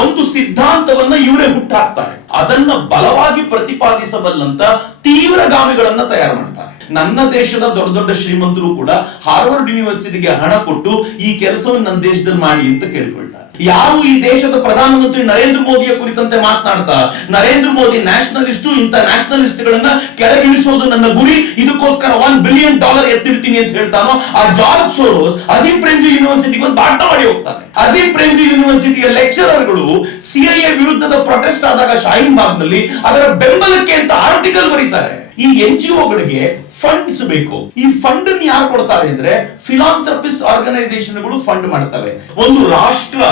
ಒಂದು ಸಿದ್ಧಾಂತವನ್ನ ಇವರೇ ಹುಟ್ಟಾಕ್ತಾರೆ, ಅದನ್ನ ಬಲವಾಗಿ ಪ್ರತಿಪಾದಿಸಬಲ್ಲಂತ ತೀವ್ರಗಾಮಿಗಳನ್ನ ತಯಾರು ಮಾಡ್ತಾರೆ. ನನ್ನ ದೇಶದ ದೊಡ್ಡ ದೊಡ್ಡ ಶ್ರೀಮಂತರು ಕೂಡ ಹಾರ್ವರ್ಡ್ ಯೂನಿವರ್ಸಿಟಿಗೆ ಹಣ ಕೊಟ್ಟು ಈ ಕೆಲಸವನ್ನು ನನ್ನ ದೇಶದಲ್ಲಿ ಮಾಡಿ ಅಂತ ಕೇಳ್ಕೊಳ್ತಾರೆ. ಯಾವ ಈ ದೇಶದ ಪ್ರಧಾನಮಂತ್ರಿ ನರೇಂದ್ರ ಮೋದಿಯ ಕುರಿತಂತೆ ಮಾತನಾಡ್ತಾ ನರೇಂದ್ರ ಮೋದಿ ನ್ಯಾಷನಲಿಸ್ಟ್, ಇಂಥ ನ್ಯಾಷನಲಿಸ್ಟ್ ಗಳನ್ನ ಕೆಳಗಿಳಿಸೋದು ನನ್ನ ಗುರಿ, ಇದಕ್ಕೋಸ್ಕರ $1 ಬಿಲಿಯನ್ ಎತ್ತಿರ್ತೀನಿ ಅಂತ ಹೇಳ್ತಾನೋ, ಆ ಜಾರ್ಜ್ ಸೋರೋಸ್ ಅಜೀಂ ಪ್ರೇಮ್ಜಿ ಯೂನಿವರ್ಸಿಟಿಗೆ ಒಂದು ಬಾಟ ಮಾಡಿ ಹೋಗ್ತಾನೆ. ಅಜೀಂ ಪ್ರೇಮ್ಜಿ ಯೂನಿವರ್ಸಿಟಿಯ ಲೆಕ್ಚರರ್ಗಳು ಸಿಐಎ ವಿರುದ್ಧದ ಪ್ರೊಟೆಸ್ಟ್ ಆದಾಗ ಶಾಹೀನ್ ಬಾಗ್ ನಲ್ಲಿ ಅದರ ಬೆಂಬಲಕ್ಕೆ ಅಂತ ಆರ್ಟಿಕಲ್ ಬರೀತಾರೆ. ಈ NGOಗಳಿಗೆ ಫಂಡ್ಸ್ ಬೇಕು. ಈ ಫಂಡ್ ಅನ್ನು ಯಾರು ಕೊಡ್ತಾರೆ ಅಂದ್ರೆ ಫಿಲಾಂಥ್ರಪಿಸ್ಟ್ ಆರ್ಗನೈಸೇಷನ್ಗಳು ಫಂಡ್ ಮಾಡ್ತವೆ. ಒಂದು ರಾಷ್ಟ್ರ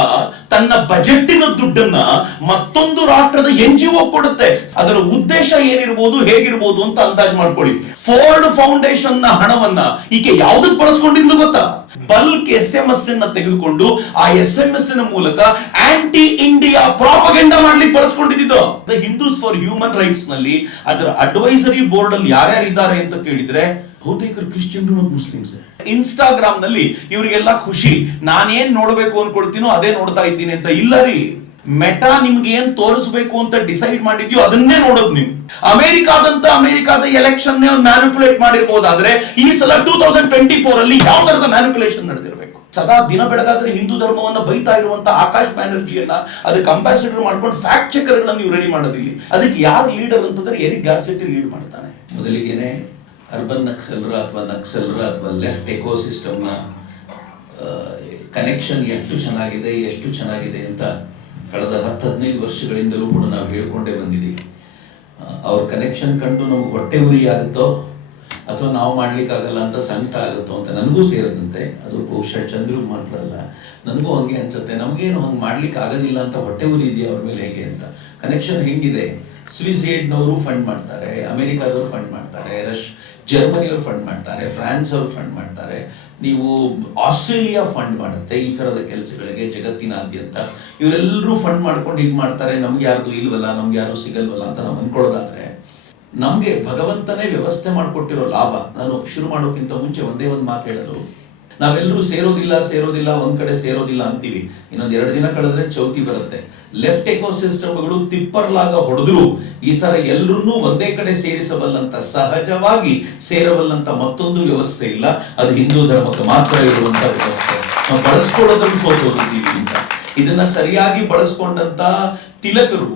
ತನ್ನ ಬಜೆಟ್ಟಿನ ದುಡ್ಡನ್ನ ಮತ್ತೊಂದು ರಾಷ್ಟ್ರದ NGO ಕೊಡುತ್ತೆ. ಅದರ ಉದ್ದೇಶ ಏನಿರಬಹುದು, ಹೇಗಿರಬಹುದು ಅಂತ ಅಂದಾಜು ಮಾಡ್ಕೊಳ್ಳಿ. ಫೋರ್ಡ್ ಫೌಂಡೇಶನ್ ನ ಹಣವನ್ನ ಈಕೆ ಯಾವ್ದಕ್ಕೆ ಬಳಸ್ಕೊಂಡಿದ್ಲು ಗೊತ್ತಾ? ಬಲ್ಕ್ SMS ಅನ್ನ ತೆಗೆದುಕೊಂಡು ಆ SMS ನ ಮೂಲಕ ಆಂಟಿ ಇಂಡಿಯಾ ಪ್ರಾಪಗಂಡಾ ಮಾಡ್ಲಿಕ್ಕೆ ಬಳಸ್ಕೊಂಡಿದ್ದು. The Hindus for human rights ನಲ್ಲಿ ಅದರ ಅಡ್ವೈಸರಿ ಬೋರ್ಡ್ ಅಲ್ಲಿ ಯಾರ್ಯಾರಿದ್ದಾರೆ ಅಂತ ಕೇಳಿದ್ರೆ ಬಹುತೇಕರು ಕ್ರಿಶ್ಚಿಯನ್ರು ಮತ್ತು ಮುಸ್ಲಿಮ್ಸ್. ಇನ್ಸ್ಟಾಗ್ರಾಮ್ ನಲ್ಲಿ ಇವರಿಗೆಲ್ಲ ಖುಷಿ, ನಾನೇನ್ ನೋಡ್ಬೇಕು ಅನ್ಕೊಳ್ತೀನೋ ಅದೇ ನೋಡ್ತಾ ಇದ್ದೀನಿ ಅಂತ. ಇಲ್ಲ ರೀ, ಮೆಟಾ ನಿಮ್ಗೆ ಏನ್ ತೋರಿಸಬೇಕು ಅಂತ ಡಿಸೈಡ್ ಮಾಡಿದ್ಯೋ ಅದನ್ನೇ ನೋಡೋದು ನೀವು. ಅಮೆರಿಕಾದ ಎಲೆಕ್ಷನ್ ಮ್ಯಾನಿಪುಲೇಟ್ ಮಾಡಿರಬಹುದಾದ್ರೆ ಈ ಸಲ 2024 ಅಲ್ಲಿ ಯಾವ ತರದ ಮ್ಯಾನಿಪುಲೇಷನ್ ನಡೆದಿರಬೇಕು? ಸದಾ ದಿನ ಬೆಳಗಾದ್ರೆ ಹಿಂದೂ ಧರ್ಮವನ್ನ ಬೈತಾ ಇರುವಂತ ಆಕಾಶ್ ಬ್ಯಾನರ್ಜಿಯನ್ನ ಅದಕ್ಕೆ ಅಂಬಾಸಿಡರ್ ಮಾಡ್ಕೊಂಡು ಫ್ಯಾಕ್ಟ್ ಚೆಕರ್ ಗಳನ್ನ ನೀವು ರೆಡಿ ಮಾಡೋದಿಲ್ಲ. ಅದಕ್ಕೆ ಯಾರು ಲೀಡರ್ ಅಂತಂದ್ರೆ ಎರಿಕ್ ಗಾರ್ಸೆಟಿ ಲೀಡ್ ಮಾಡ್ತಾನೆ. ಮೊದಲಿಗೆನೆ ಅರ್ಬನ್ ನಕ್ಸಲರ ಅಥವಾ ಲೆಫ್ಟ್ ಎಕೋಸಿಸ್ಟಮ್ ನ ಕನೆಕ್ಷನ್ ಎಷ್ಟು ಚೆನ್ನಾಗಿದೆ ಅಂತ ಕಳೆದ 10-15 ವರ್ಷಗಳಿಂದಲೂ ಕೂಡ ನಾವು ಹೇಳ್ಕೊಂಡೇ ಬಂದಿದ್ದೀವಿ. ಅವ್ರ ಕನೆಕ್ಷನ್ ಕಂಡು ನಮ್ಗೆ ಹೊಟ್ಟೆ ಉರಿ ಆಗುತ್ತೋ ಅಥವಾ ನಾವು ಮಾಡ್ಲಿಕ್ಕಾಗಲ್ಲ ಅಂತ ಸಂಕಟ ಆಗುತ್ತೋ ಅಂತ ನನಗೂ ಸೇರಿದಂತೆ, ಅದು ಬಹುಶಃ ಚಂದ್ರಿಗೆ ಮಾತ್ರ ಅಲ್ಲ, ನನಗೂ ಹಂಗೆ ಅನ್ಸುತ್ತೆ. ನಮಗೇನು ಹಂಗೆ ಮಾಡ್ಲಿಕ್ಕೆ ಆಗೋದಿಲ್ಲ ಅಂತ ಹೊಟ್ಟೆ ಉರಿ ಇದೆಯಾ ಅವ್ರ ಮೇಲೆ ಹೇಗೆ ಅಂತ. ಕನೆಕ್ಷನ್ ಹೆಂಗಿದೆ? ಸ್ವಿಸ್ ಏಡ್ನವರು ಫಂಡ್ ಮಾಡ್ತಾರೆ, ಅಮೆರಿಕಾದವರು ಫಂಡ್ ಮಾಡ್ತಾರೆ, ಜರ್ಮನಿಯವರು ಫಂಡ್ ಮಾಡ್ತಾರೆ, ಫ್ರಾನ್ಸ್ ಅವರು ಫಂಡ್ ಮಾಡ್ತಾರೆ, ನೀವು ಆಸ್ಟ್ರೇಲಿಯಾ ಫಂಡ್ ಮಾಡುತ್ತೆ ಈ ತರದ ಕೆಲಸಗಳಿಗೆ ಜಗತ್ತಿನಾದ್ಯಂತ. ಇವರೆಲ್ಲರೂ ಫಂಡ್ ಮಾಡ್ಕೊಂಡು ಇದು ಮಾಡ್ತಾರೆ. ನಮ್ಗೆ ಯಾರ್ದು ಇಲ್ವಲ್ಲ, ನಮ್ಗೆ ಯಾರು ಸಿಗಲ್ವಲ್ಲ ಅಂತ ನಾವು ಅನ್ಕೊಳ್ಳೋದಾದ್ರೆ, ನಮ್ಗೆ ಭಗವಂತನೇ ವ್ಯವಸ್ಥೆ ಮಾಡಿಕೊಟ್ಟಿರೋ ಲಾಭ. ನಾನು ಶುರು ಮಾಡೋಕ್ಕಿಂತ ಮುಂಚೆ ಒಂದೇ ಒಂದು ಮಾತು ಹೇಳಲು, ನಾವೆಲ್ಲರೂ ಸೇರೋದಿಲ್ಲ ಒಂದ್ ಕಡೆ ಸೇರೋದಿಲ್ಲ ಅಂತೀವಿ. ಇನ್ನೊಂದ್ 2 ದಿನ ಕಳೆದ್ರೆ ಚೌತಿ ಬರುತ್ತೆ. ಲೆಫ್ಟ್ ಎಕೋಸಿಸ್ಟಮ್ಗಳು ತಿಪ್ಪರ್ಲಾಗ ಹೊಡೆದ್ರು ಈ ತರ ಎಲ್ಲರನ್ನೂ ಒಂದೇ ಕಡೆ ಸೇರಿಸಬಲ್ಲಂತ, ಸಹಜವಾಗಿ ಸೇರಬಲ್ಲಂತ ಮತ್ತೊಂದು ವ್ಯವಸ್ಥೆ ಇಲ್ಲ. ಅದು ಹಿಂದೂ ಧರ್ಮಕ್ಕೆ ಮಾತ್ರ ಇರುವಂತ ವ್ಯವಸ್ಥೆ. ನಾವು ಬಳಸ್ಕೊಳ್ಳೋದನ್ನು ಸೋತೋಗಿದ್ದೀವಿ ಅಂತ. ಇದನ್ನ ಸರಿಯಾಗಿ ಬಳಸ್ಕೊಂಡಂತ ತಿಲಕರು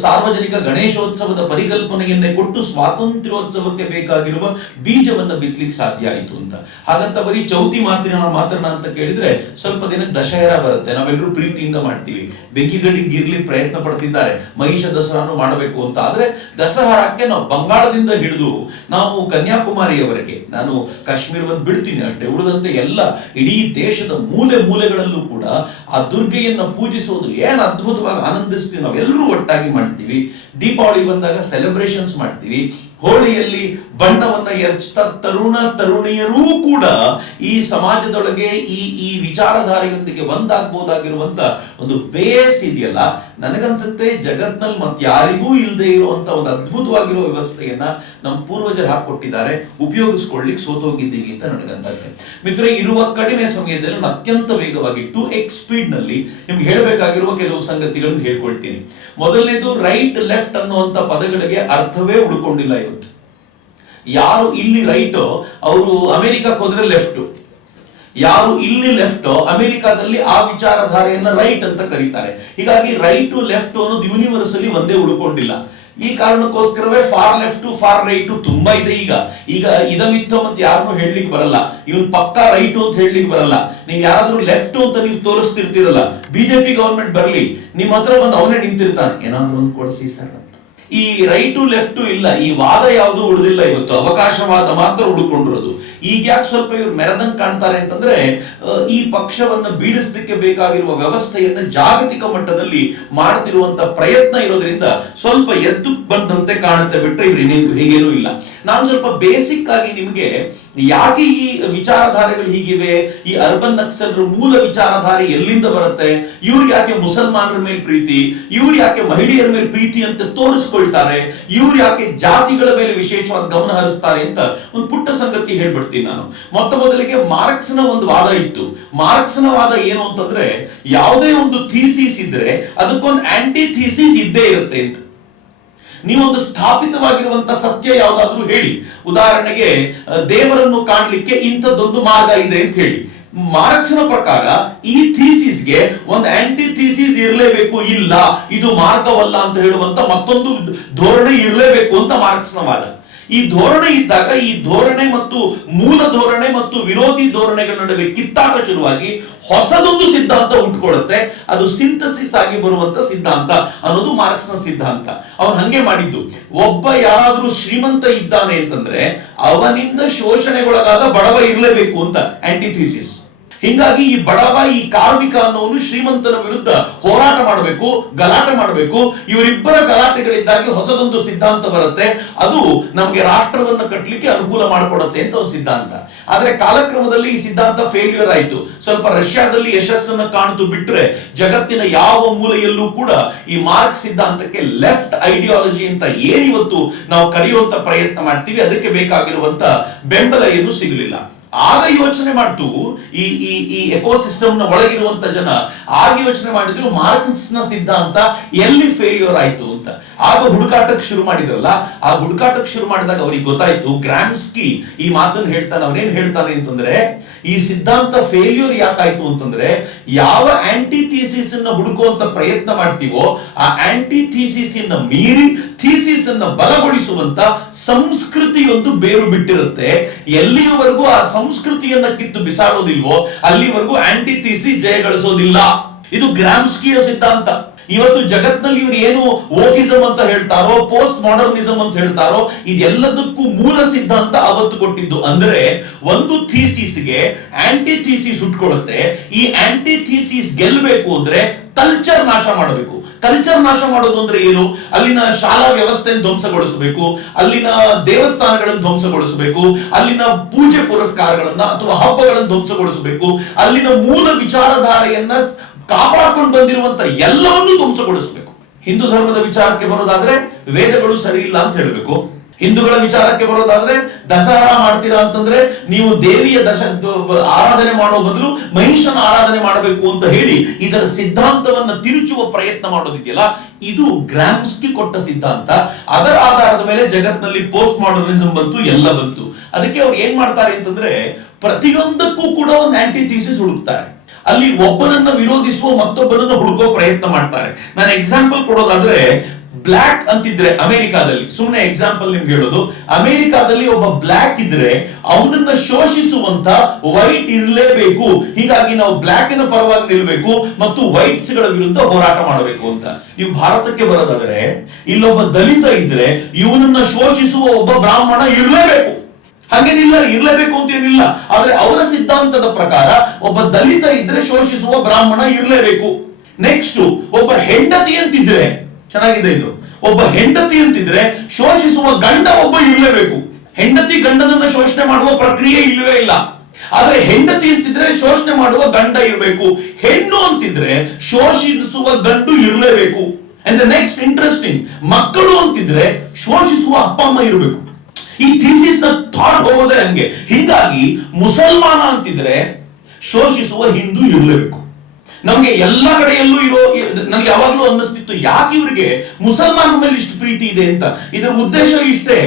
ಸಾರ್ವಜನಿಕ ಗಣೇಶೋತ್ಸವದ ಪರಿಕಲ್ಪನೆಯನ್ನೇ ಕೊಟ್ಟು ಸ್ವಾತಂತ್ರ್ಯೋತ್ಸವಕ್ಕೆ ಬೇಕಾಗಿರುವ ಬೀಜವನ್ನ ಬಿತ್ತಲಿಕ್ಕೆ ಸಾಧ್ಯ ಆಯಿತು ಅಂತ. ಹಾಗಂತ ಬರೀ ಚೌತಿ ಮಾತ್ರಣ ಅಂತ ಕೇಳಿದ್ರೆ ಸ್ವಲ್ಪ ದಿನಕ್ಕೆ ದಶಹರಾ ಬರುತ್ತೆ, ನಾವೆಲ್ಲರೂ ಪ್ರೀತಿಯಿಂದ ಮಾಡ್ತೀವಿ. ಬೆಂಕಿಗಡಿಗೆ ಗಿರ್ಲಿಕ್ಕೆ ಪ್ರಯತ್ನ ಪಡ್ತಿದ್ದಾರೆ, ಮಹಿಷ ದಸರಾನು ಮಾಡಬೇಕು ಅಂತ. ಆದ್ರೆ ದಸಹರಾಕ್ಕೆ ನಾವು ಬಂಗಾಳದಿಂದ ಹಿಡಿದು ನಾವು ಕನ್ಯಾಕುಮಾರಿಯವರೆಗೆ, ನಾನು ಕಾಶ್ಮೀರವನ್ನು ಬಿಡ್ತೀನಿ ಅಷ್ಟೇ, ಉಳಿದಂತೆ ಎಲ್ಲ ಇಡೀ ದೇಶದ ಮೂಲೆಗಳಲ್ಲೂ ಕೂಡ ಆ ದುರ್ಗೆಯನ್ನ ಪೂಜಿಸೋದು ಏನ್ ಅದ್ಭುತವಾಗಿ ಆನಂದಿಸ್ತೀವಿ. ನಾವೆಲ್ಲರೂ ಒಟ್ಟಾಗಿ ಮಾಡ್ತೀವಿ. ದೀಪಾವಳಿ ಬಂದಾಗ ಸೆಲೆಬ್ರೇಷನ್ಸ್ ಮಾಡ್ತೀವಿ. ಹೋಳಿಯಲ್ಲಿ ಬಣ್ಣವನ್ನ ಎರಚ್ತಾ ತರುಣಿಯರೂ ಕೂಡ ಈ ಸಮಾಜದೊಳಗೆ ಈ ವಿಚಾರಧಾರೆಯೊಂದಿಗೆ ಒಂದಾಗಬಹುದಾಗಿರುವಂತ ಒಂದು ಬೇಸ್ ಇದೆಯಲ್ಲ, ನನಗನ್ಸುತ್ತೆ ಜಗತ್ನಲ್ಲಿ ಮತ್ತೆ ಯಾರಿಗೂ ಇಲ್ಲದೆ ಇರುವಂತ ಒಂದು ಅದ್ಭುತವಾಗಿರುವ ವ್ಯವಸ್ಥೆಯನ್ನ ನಮ್ಮ ಪೂರ್ವಜರು ಹಾಕೊಟ್ಟಿದ್ದಾರೆ. ಉಪಯೋಗಿಸ್ಕೊಳ್ಳಿಕ್ಕೆ ಸೋತೋಗಿದ್ದೀವಿ ಅಂತ ನನಗನ್ಸುತ್ತೆ. ಮಿತ್ರ, ಇರುವ ಕಡಿಮೆ ಸಮಯದಲ್ಲಿ ನಾನು ಅತ್ಯಂತ ವೇಗವಾಗಿ 2x ಸ್ಪೀಡ್ ನಲ್ಲಿ ನಿಮ್ಗೆ ಹೇಳಬೇಕಾಗಿರುವ ಕೆಲವು ಸಂಗತಿಗಳನ್ನು ಹೇಳ್ಕೊಳ್ತೀನಿ. ಮೊದಲನೇದು, ರೈಟ್ ಲೆಫ್ಟ್ ಅನ್ನುವಂತ ಪದಗಳಿಗೆ ಅರ್ಥವೇ ಉಳ್ಕೊಂಡಿಲ್ಲ ಇವತ್ತು. ಯಾರು ಇಲ್ಲಿ ರೈಟೋ ಅವರು ಅಮೆರಿಕಕ್ಕೆ ಹೋದ್ರೆ ಲೆಫ್ಟ್, ಯಾರು ಇಲ್ಲಿ ಲೆಫ್ಟ್ ಅಮೆರಿಕಾದಲ್ಲಿ ಆ ವಿಚಾರಧಾರೆಯನ್ನ ರೈಟ್ ಅಂತ ಕರೀತಾರೆ. ಹೀಗಾಗಿ ರೈಟ್ ಲೆಫ್ಟ್ ಅನ್ನೋದು ಯೂನಿವರ್ಸಲಿ ಒಂದೇ ಉಳ್ಕೊಂಡಿಲ್ಲ. ಈ ಕಾರಣಕ್ಕೋಸ್ಕರವೇ ಫಾರ್ ಲೆಫ್ಟ್ ಫಾರ್ ರೈಟ್ ತುಂಬಾ ಇದೆ. ಈಗ ಇದಮಿತ್ತ ಮತ್ತೆ ಯಾರನ್ನು ಹೇಳಲಿಕ್ಕೆ ಬರಲ್ಲ, ಇವನ್ ಪಕ್ಕಾ ರೈಟ್ ಅಂತ ಹೇಳಲಿಕ್ಕೆ ಬರಲ್ಲ. ನೀವ್ ಯಾರಾದ್ರೂ ಲೆಫ್ಟ್ ಅಂತ ನೀವು ತೋರಿಸ್ತಿರ್ತಿರಲ್ಲ, ಬಿಜೆಪಿ ಗವರ್ಮೆಂಟ್ ಬರ್ಲಿ ನಿಮ್ಮ ಹತ್ರ ಬಂದು ಅವನೇ ನಿಂತಿರ್ತಾನೆ, ಏನಾದ್ರು ಒಂದು ಕೊಡಿಸಿ ಸರ್. ಈ ರೈಟು ಲೆಫ್ಟು ಇಲ್ಲ, ಈ ವಾದ ಯಾವುದು ಉಳಿದಿಲ್ಲ ಇವತ್ತು, ಅವಕಾಶವಾದ ಮಾತ್ರ ಉಳ್ಕೊಂಡಿರೋದು. ಈಗ ಯಾಕೆ ಸ್ವಲ್ಪ ಇವ್ರು ಮೆರೆದಂಗ್ ಕಾಣ್ತಾರೆ ಅಂತಂದ್ರೆ, ಈ ಪಕ್ಷವನ್ನ ಬೀಳಿಸಲಿಕ್ಕೆ ಬೇಕಾಗಿರುವ ವ್ಯವಸ್ಥೆಯನ್ನ ಜಾಗತಿಕ ಮಟ್ಟದಲ್ಲಿ ಮಾಡ್ತಿರುವಂತ ಪ್ರಯತ್ನ ಇರೋದ್ರಿಂದ ಸ್ವಲ್ಪ ಎದ್ದು ಬಂದಂತೆ ಕಾಣುತ್ತೆ, ಬಿಟ್ರೆ ಇವ್ರು ಹೇಗೇನೂ ಇಲ್ಲ. ನಾನು ಸ್ವಲ್ಪ ಬೇಸಿಕ್ ಆಗಿ ನಿಮ್ಗೆ ಯಾಕೆ ಈ ವಿಚಾರಧಾರೆಗಳು ಹೀಗಿವೆ, ಈ ಅರ್ಬನ್ ನಕ್ಸಲರ ಮೂಲ ವಿಚಾರಧಾರೆ ಎಲ್ಲಿಂದ ಬರುತ್ತೆ, ಇವ್ರಿಗೆ ಯಾಕೆ ಮುಸಲ್ಮಾನರ ಮೇಲೆ ಪ್ರೀತಿ, ಇವ್ರು ಯಾಕೆ ಮಹಿಳೆಯರ ಮೇಲೆ ಪ್ರೀತಿ ಅಂತ ತೋರಿಸ್ಕೊಡ್ತೀನಿ. ತಪ್ಪಿಸ್ಕೊಳ್ತಾರೆ, ಇವ್ರು ಯಾಕೆ ಜಾತಿಗಳ ಮೇಲೆ ವಿಶೇಷವಾದ ಗಮನ ಹರಿಸ್ತಾರೆ ಅಂತ ಒಂದು ಪುಟ್ಟ ಸಂಗತಿ ಹೇಳ್ಬಿಡ್ತೀನಿ ನಾನು. ಮೊದಲಿಗೆ ಮಾರ್ಕ್ಸ್ನ ಒಂದು ವಾದ ಇತ್ತು. ಮಾರ್ಕ್ಸ್ನ ವಾದ ಏನು ಅಂತಂದ್ರೆ, ಯಾವುದೇ ಒಂದು ಥೀಸಿಸ್ ಇದ್ರೆ ಅದಕ್ಕೊಂದು ಆಂಟಿ ಥೀಸಿಸ್ ಇದ್ದೇ ಇರುತ್ತೆ ಅಂತ. ನೀವೊಂದು ಸ್ಥಾಪಿತವಾಗಿರುವಂತಹ ಸತ್ಯ ಯಾವ್ದಾದ್ರೂ ಹೇಳಿ, ಉದಾಹರಣೆಗೆ ದೇವರನ್ನು ಕಾಣಲಿಕ್ಕೆ ಇಂಥದ್ದೊಂದು ಮಾರ್ಗ ಇದೆ ಅಂತ ಹೇಳಿ, ಮಾರ್ಕ್ಸ್ನ ಪ್ರಕಾರ ಈ ಥೀಸಿಸ್ಗೆ ಒಂದು ಆಂಟಿ ಥೀಸಿಸ್ ಇರಲೇಬೇಕು, ಇಲ್ಲ ಇದು ಮಾರ್ಗವಲ್ಲ ಅಂತ ಹೇಳುವಂತ ಮತ್ತೊಂದು ಧೋರಣೆ ಇರಲೇಬೇಕು ಅಂತ ಮಾರ್ಕ್ಸ್ನ ವಾದ. ಈ ಧೋರಣೆ ಇದ್ದಾಗ ಈ ಧೋರಣೆ ಮತ್ತು ಮೂಲ ಧೋರಣೆ ಮತ್ತು ವಿರೋಧಿ ಧೋರಣೆಗಳ ನಡುವೆ ಕಿತ್ತಾಟ ಶುರುವಾಗಿ ಹೊಸದೊಂದು ಸಿದ್ಧಾಂತ ಉಂಟುಕೊಳ್ಳುತ್ತೆ. ಅದು ಸಿಂಥಸಿಸ್ ಆಗಿ ಬರುವಂತ ಸಿದ್ಧಾಂತ ಅನ್ನೋದು ಮಾರ್ಕ್ಸ್ನ ಸಿದ್ಧಾಂತ. ಅವನು ಹಂಗೆ ಮಾಡಿದ್ದು, ಒಬ್ಬ ಯಾರಾದ್ರೂ ಶ್ರೀಮಂತ ಇದ್ದಾನೆ ಅಂತಂದ್ರೆ ಅವನಿಂದ ಶೋಷಣೆಗೊಳಗಾದ ಬಡವ ಇರಲೇಬೇಕು ಅಂತ ಆಂಟಿಥೀಸಿಸ್. ಹಿಂಗಾಗಿ ಈ ಬಡವ, ಈ ಕಾರ್ಮಿಕ ಅನ್ನೋನು ಶ್ರೀಮಂತನ ವಿರುದ್ಧ ಹೋರಾಟ ಮಾಡಬೇಕು, ಗಲಾಟೆ ಮಾಡಬೇಕು. ಇವರಿಬ್ಬರ ಗಲಾಟೆಗಳಿಂದಾಗಿ ಹೊಸದೊಂದು ಸಿದ್ಧಾಂತ ಬರುತ್ತೆ, ಅದು ನಮ್ಗೆ ರಾಷ್ಟ್ರವನ್ನ ಕಟ್ಟಲಿಕ್ಕೆ ಅನುಕೂಲ ಮಾಡಿಕೊಡುತ್ತೆ ಅಂತ ಒಂದು ಸಿದ್ಧಾಂತ. ಆದ್ರೆ ಕಾಲಕ್ರಮದಲ್ಲಿ ಈ ಸಿದ್ಧಾಂತ ಫೇಲ್ಯೂರ್ ಆಯ್ತು. ಸ್ವಲ್ಪ ರಷ್ಯಾದಲ್ಲಿ ಯಶಸ್ಸನ್ನ ಕಾಣ್ತು ಬಿಟ್ರೆ ಜಗತ್ತಿನ ಯಾವ ಮೂಲೆಯಲ್ಲೂ ಕೂಡ ಈ ಮಾರ್ಕ್ಸ್ ಸಿದ್ಧಾಂತಕ್ಕೆ ಲೆಫ್ಟ್ ಐಡಿಯಾಲಜಿ ಅಂತ ಏನಿವತ್ತು ನಾವು ಕರೆಯುವಂತ ಪ್ರಯತ್ನ ಮಾಡ್ತೀವಿ ಅದಕ್ಕೆ ಬೇಕಾಗಿರುವಂತ ಬೆಂಬಲ ಏನು ಸಿಗಲಿಲ್ಲ. ಆಗ ಯೋಚನೆ ಮಾಡ್ತು ಈ ಎಕೋಸಿಸ್ಟಮ್ ನ ಒಳಗಿರುವಂತ ಜನ, ಆಗ ಯೋಚನೆ ಮಾಡಿದ್ರು ಮಾರ್ಕ್ಸ್ನ ಸಿದ್ಧಾಂತ ಎಲ್ಲಿ ಫೇಲ್ಯೂರ್ ಆಯ್ತು ಅಂತ. ಆಗ ಹುಡುಕಾಟಕ್ಕೆ ಶುರು ಮಾಡಿದ್ರಲ್ಲ, ಆ ಹುಡುಕಾಟಕ್ಕೆ ಶುರು ಮಾಡಿದಾಗ ಅವ್ರಿಗೆ ಗೊತ್ತಾಯ್ತು, ಗ್ರಾಮ್ಸ್ಕಿ ಈ ಮಾತನ್ನು ಹೇಳ್ತಾನೆ. ಅವನೇನ್ ಹೇಳ್ತಾನೆ ಅಂತಂದ್ರೆ, ಈ ಸಿದ್ಧಾಂತ ಫೇಲ್ಯೂರ್ ಯಾಕಾಯ್ತು ಅಂತಂದ್ರೆ, ಯಾವ ಆಂಟಿ ಥೀಸಿಸ್ ಅನ್ನ ಹುಡುಕುವಂತ ಪ್ರಯತ್ನ ಮಾಡ್ತೀವೋ ಆ ಆಂಟಿ ಥೀಸಿಸ್ ಅನ್ನ ಮೀರಿ ಥೀಸಿಸ್ ಅನ್ನ ಬಲಗೊಳಿಸುವಂತ ಸಂಸ್ಕೃತಿಯೊಂದು ಬೇರು ಬಿಟ್ಟಿರುತ್ತೆ. ಎಲ್ಲಿಯವರೆಗೂ ಆ ಸಂಸ್ಕೃತಿಯನ್ನ ಕಿತ್ತು ಬಿಸಾಡೋದಿಲ್ವೋ ಅಲ್ಲಿವರೆಗೂ ಆಂಟಿ ಥೀಸಿಸ್ ಜಯಗಳಿಸೋದಿಲ್ಲ. ಇದು ಗ್ರಾಮ್ಸ್ಕಿಯ ಸಿದ್ಧಾಂತ. ಇವತ್ತು ಜಗತ್ನಲ್ಲಿ ಇವರು ಏನು ವೋಕಿಸಂ ಅಂತ ಹೇಳ್ತಾರೋ, ಪೋಸ್ಟ್ ಮಾಡರ್ನಿಸಂ ಅಂತ ಹೇಳ್ತಾರೋ, ಇದೆಲ್ಲದಕ್ಕೂ ಮೂಲ ಸಿದ್ಧಾಂತ ಅವತ್ತು ಕೊಟ್ಟಿದ್ದು. ಅಂದ್ರೆ ಒಂದು ಥೀಸಿಸ್ಗೆ ಆಂಟಿ ಥೀಸಿಸ್ ಹುಟ್ಕೊಳ್ಳುತ್ತೆ. ಈ ಆಂಟಿ ಥೀಸಿಸ್ ಗೆಲ್ಲಬೇಕು ಅಂದ್ರೆ ಕಲ್ಚರ್ ನಾಶ ಮಾಡಬೇಕು. ಕಲ್ಚರ್ ನಾಶ ಮಾಡೋದು ಅಂದ್ರೆ ಏನು? ಅಲ್ಲಿನ ಶಾಲಾ ವ್ಯವಸ್ಥೆಯನ್ನು ಧ್ವಂಸಗೊಳಿಸಬೇಕು, ಅಲ್ಲಿನ ದೇವಸ್ಥಾನಗಳನ್ನು ಧ್ವಂಸಗೊಳಿಸಬೇಕು, ಅಲ್ಲಿನ ಪೂಜೆ ಪುರಸ್ಕಾರಗಳನ್ನ ಅಥವಾ ಹಬ್ಬಗಳನ್ನು ಧ್ವಂಸಗೊಳಿಸಬೇಕು, ಅಲ್ಲಿನ ಮೂಲ ವಿಚಾರಧಾರೆಯನ್ನ ಕಾಪಾಡ್ಕೊಂಡು ಬಂದಿರುವಂತ ಎಲ್ಲವನ್ನೂ ಧ್ವಂಸಗೊಳಿಸಬೇಕು. ಹಿಂದೂ ಧರ್ಮದ ವಿಚಾರಕ್ಕೆ ಬರೋದಾದ್ರೆ ವೇದಗಳು ಸರಿ ಇಲ್ಲ ಅಂತ ಹೇಳಬೇಕು. ಹಿಂದೂಗಳ ವಿಚಾರಕ್ಕೆ ಬರೋದಾದ್ರೆ ದಸರಾ ಮಾಡ್ತೀರಾ ಅಂತಂದ್ರೆ ನೀವು ದೇವಿಯ ಆರಾಧನೆ ಮಾಡೋ ಬದಲು ಮಹಿಷನ ಆರಾಧನೆ ಮಾಡಬೇಕು ಅಂತ ಹೇಳಿ ಇದರ ಸಿದ್ಧಾಂತವನ್ನ ತಿರುಚುವ ಪ್ರಯತ್ನ ಮಾಡೋದಿದೆಯಲ್ಲ, ಇದು ಗ್ರಾಮ್ಸ್ಕಿ ಕೊಟ್ಟ ಸಿದ್ಧಾಂತ. ಅದರ ಆಧಾರದ ಮೇಲೆ ಜಗತ್ನಲ್ಲಿ ಪೋಸ್ಟ್ ಮಾಡರ್ನಿಸಂ ಬಂತು, ಎಲ್ಲ ಬಂತು. ಅದಕ್ಕೆ ಅವ್ರು ಏನ್ ಮಾಡ್ತಾರೆ ಅಂತಂದ್ರೆ, ಪ್ರತಿಯೊಂದಕ್ಕೂ ಕೂಡ ಒಂದು ಆಂಟಿ ಥೀಸಿಸ್ ಹುಡುಕ್ತಾರೆ. ಅಲ್ಲಿ ಒಬ್ಬನನ್ನ ವಿರೋಧಿಸುವ ಮತ್ತೊಬ್ಬನನ್ನ ಹುಡುಕೋ ಪ್ರಯತ್ನ ಮಾಡ್ತಾರೆ. ನಾನು ಎಕ್ಸಾಂಪಲ್ ಕೊಡೋದಾದ್ರೆ, ಬ್ಲಾಕ್ ಅಂತಿದ್ರೆ ಅಮೆರಿಕಾದಲ್ಲಿ, ಸುಮ್ಮನೆ ಎಕ್ಸಾಂಪಲ್ ನಿಮ್ಗೆ ಹೇಳೋದು, ಅಮೆರಿಕಾದಲ್ಲಿ ಒಬ್ಬ ಬ್ಲಾಕ್ ಇದ್ರೆ ಅವನನ್ನ ಶೋಷಿಸುವಂತ ವೈಟ್ ಇರಲೇಬೇಕು. ಹೀಗಾಗಿ ನಾವು ಬ್ಲಾಕ್ ನ ಪರವಾಗಿ ನಿಲ್ಬೇಕು ಮತ್ತು ವೈಟ್ಸ್ ಗಳ ವಿರುದ್ಧ ಹೋರಾಟ ಮಾಡಬೇಕು ಅಂತ. ನೀವು ಭಾರತಕ್ಕೆ ಬರೋದಾದ್ರೆ, ಇಲ್ಲೊಬ್ಬ ದಲಿತ ಇದ್ರೆ ಇವನನ್ನ ಶೋಷಿಸುವ ಒಬ್ಬ ಬ್ರಾಹ್ಮಣ ಇರಲೇಬೇಕು. ಹಾಗೇನಿಲ್ಲ, ಇರ್ಲೇಬೇಕು ಅಂತ ಏನಿಲ್ಲ. ಆದ್ರೆ ಅವರ ಸಿದ್ಧಾಂತದ ಪ್ರಕಾರ ಒಬ್ಬ ದಲಿತ ಇದ್ರೆ ಶೋಷಿಸುವ ಬ್ರಾಹ್ಮಣ ಇರ್ಲೇಬೇಕು. ನೆಕ್ಸ್ಟ್, ಒಬ್ಬ ಹೆಂಡತಿ ಅಂತಿದ್ರೆ, ಚೆನ್ನಾಗಿದೆ ಇದು, ಒಬ್ಬ ಹೆಂಡತಿ ಅಂತಿದ್ರೆ ಶೋಷಿಸುವ ಗಂಡ ಒಬ್ಬ ಇರ್ಲೇಬೇಕು. ಹೆಂಡತಿ ಗಂಡನನ್ನ ಶೋಷಣೆ ಮಾಡುವ ಪ್ರಕ್ರಿಯೆ ಇಲ್ಲವೇ ಇಲ್ಲ. ಆದ್ರೆ ಹೆಂಡತಿ ಅಂತಿದ್ರೆ ಶೋಷಣೆ ಮಾಡುವ ಗಂಡ ಇರಬೇಕು. ಹೆಣ್ಣು ಅಂತಿದ್ರೆ ಶೋಷಿಸುವ ಗಂಡು ಇರ್ಲೇಬೇಕು. ಅಂಡ್ ನೆಕ್ಸ್ಟ್ ಇಂಟ್ರೆಸ್ಟಿಂಗ್, ಮಕ್ಕಳು ಅಂತಿದ್ರೆ ಶೋಷಿಸುವ ಅಪ್ಪ ಅಮ್ಮ ಇರಬೇಕು. ಈ ಥೀಸಿಸ್ ನ ಥಾಟ್ ಹೋಗೋದೇ ಹಂಗೆ. ಹಿಂಗಾಗಿ ಮುಸಲ್ಮಾನ ಅಂತಿದ್ರೆ ಶೋಷಿಸುವ ಹಿಂದೂ ಇರಲೇಬೇಕು. ನಮ್ಗೆ ಎಲ್ಲ ಕಡೆಯಲ್ಲೂ ಇರೋ, ನನಗೆ ಯಾವಾಗ್ಲೂ ಅನ್ನಿಸ್ತಿತ್ತು, ಯಾಕೆ ಇವರಿಗೆ ಮುಸಲ್ಮಾನ ಮೇಲೆ ಇಷ್ಟು ಪ್ರೀತಿ ಇದೆ ಅಂತ. ಇದರ ಉದ್ದೇಶ ಇಷ್ಟೇ,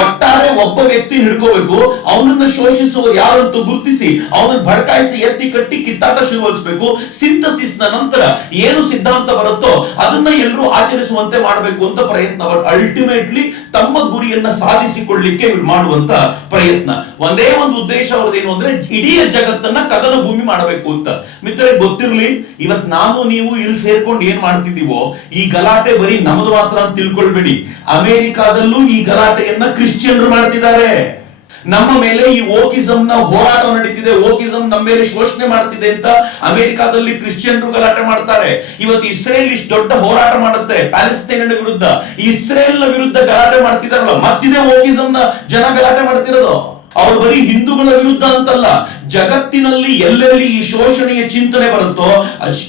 ಒಟ್ಟಾರೆ ಒಬ್ಬ ವ್ಯಕ್ತಿ ಹಿಡ್ಕೋಬೇಕು, ಅವನನ್ನ ಶೋಷಿಸುವ ಯಾರಂತೂ ಗುರುತಿಸಿ ಅವನನ್ನ ಭಡಕಾಯಿಸಿ ಎತ್ತಿ ಕಟ್ಟಿ ಕಿತ್ತಾಟ ಶುರುಗೊಳಿಸಬೇಕು. ಸಿಂಥಸಿಸ್ ನ ನಂತರ ಏನು ಸಿದ್ಧಾಂತ ಬರುತ್ತೋ ಅದನ್ನ ಎಲ್ಲರೂ ಆಚರಿಸುವಂತೆ ಮಾಡಬೇಕು ಅಂತ ಪ್ರಯತ್ನ. ಅಲ್ಟಿಮೇಟ್ಲಿ ತಮ್ಮ ಗುರಿಯನ್ನ ಸಾಧಿಸಿಕೊಳ್ಳಿಕ್ಕೆ ಮಾಡುವಂತ ಪ್ರಯತ್ನ. ಒಂದೇ ಒಂದು ಉದ್ದೇಶ ಅವ್ರದ್ದೇನು ಅಂದ್ರೆ, ಇಡೀ ಜಗತ್ತನ್ನ ಕದನ ಭೂಮಿ ಮಾಡಬೇಕು ಅಂತ. ಮಿತ್ರರಿಗೆ ಗೊತ್ತಿರ್ಲಿ, ಇವತ್ ನಾನು ನೀವು ಇಲ್ಲಿ ಸೇರ್ಕೊಂಡು ಏನ್ ಮಾಡ್ತಿದೀವೋ ಈ ಗಲಾಟೆ ಬರೀ ನಮ್ಮದು ಮಾತ್ರ ಅಂತ ತಿಳ್ಕೊಳ್ಬೇಡಿ. ಅಮೆರಿಕಾದಲ್ಲೂ ಈ ಗಲಾಟೆಯನ್ನ ಕ್ರಿಶ್ಚಿಯನ್ರು ಮಾಡ್ತಿದ್ದಾರೆ. ನಮ್ಮ ಮೇಲೆ ಈ ವೋಕಿಸಂ ನ ಹೋರಾಟ ನಡೀತಿದೆ, ವೋಕಿಸಂ ನಮ್ಮ ಮೇಲೆ ಶೋಷಣೆ ಮಾಡ್ತಿದೆ ಅಂತ ಅಮೆರಿಕಾದಲ್ಲಿ ಕ್ರಿಶ್ಚಿಯನ್ರು ಗಲಾಟೆ ಮಾಡ್ತಾರೆ. ಇವತ್ತು ಇಸ್ರೇಲ್ ಇಷ್ಟು ದೊಡ್ಡ ಹೋರಾಟ ಮಾಡುತ್ತೆ ಪ್ಯಾಲೆಸ್ತೈನಿನ ವಿರುದ್ಧ, ಇಸ್ರೇಲ್ ನ ವಿರುದ್ಧ ಗಲಾಟೆ ಮಾಡ್ತಿದಾರಲ್ಲ, ಮತ್ತಿದೆ ವೋಕಿಸಂ ನ ಜನ ಗಲಾಟೆ ಮಾಡ್ತಿರೋದು. ಅವ್ರು ಬರೀ ಹಿಂದೂಗಳ ವಿರುದ್ಧ ಅಂತಲ್ಲ, ಜಗತ್ತಿನಲ್ಲಿ ಎಲ್ಲೆಲ್ಲಿ ಈ ಶೋಷಣೆಯ ಚಿಂತನೆ ಬರುತ್ತೋ,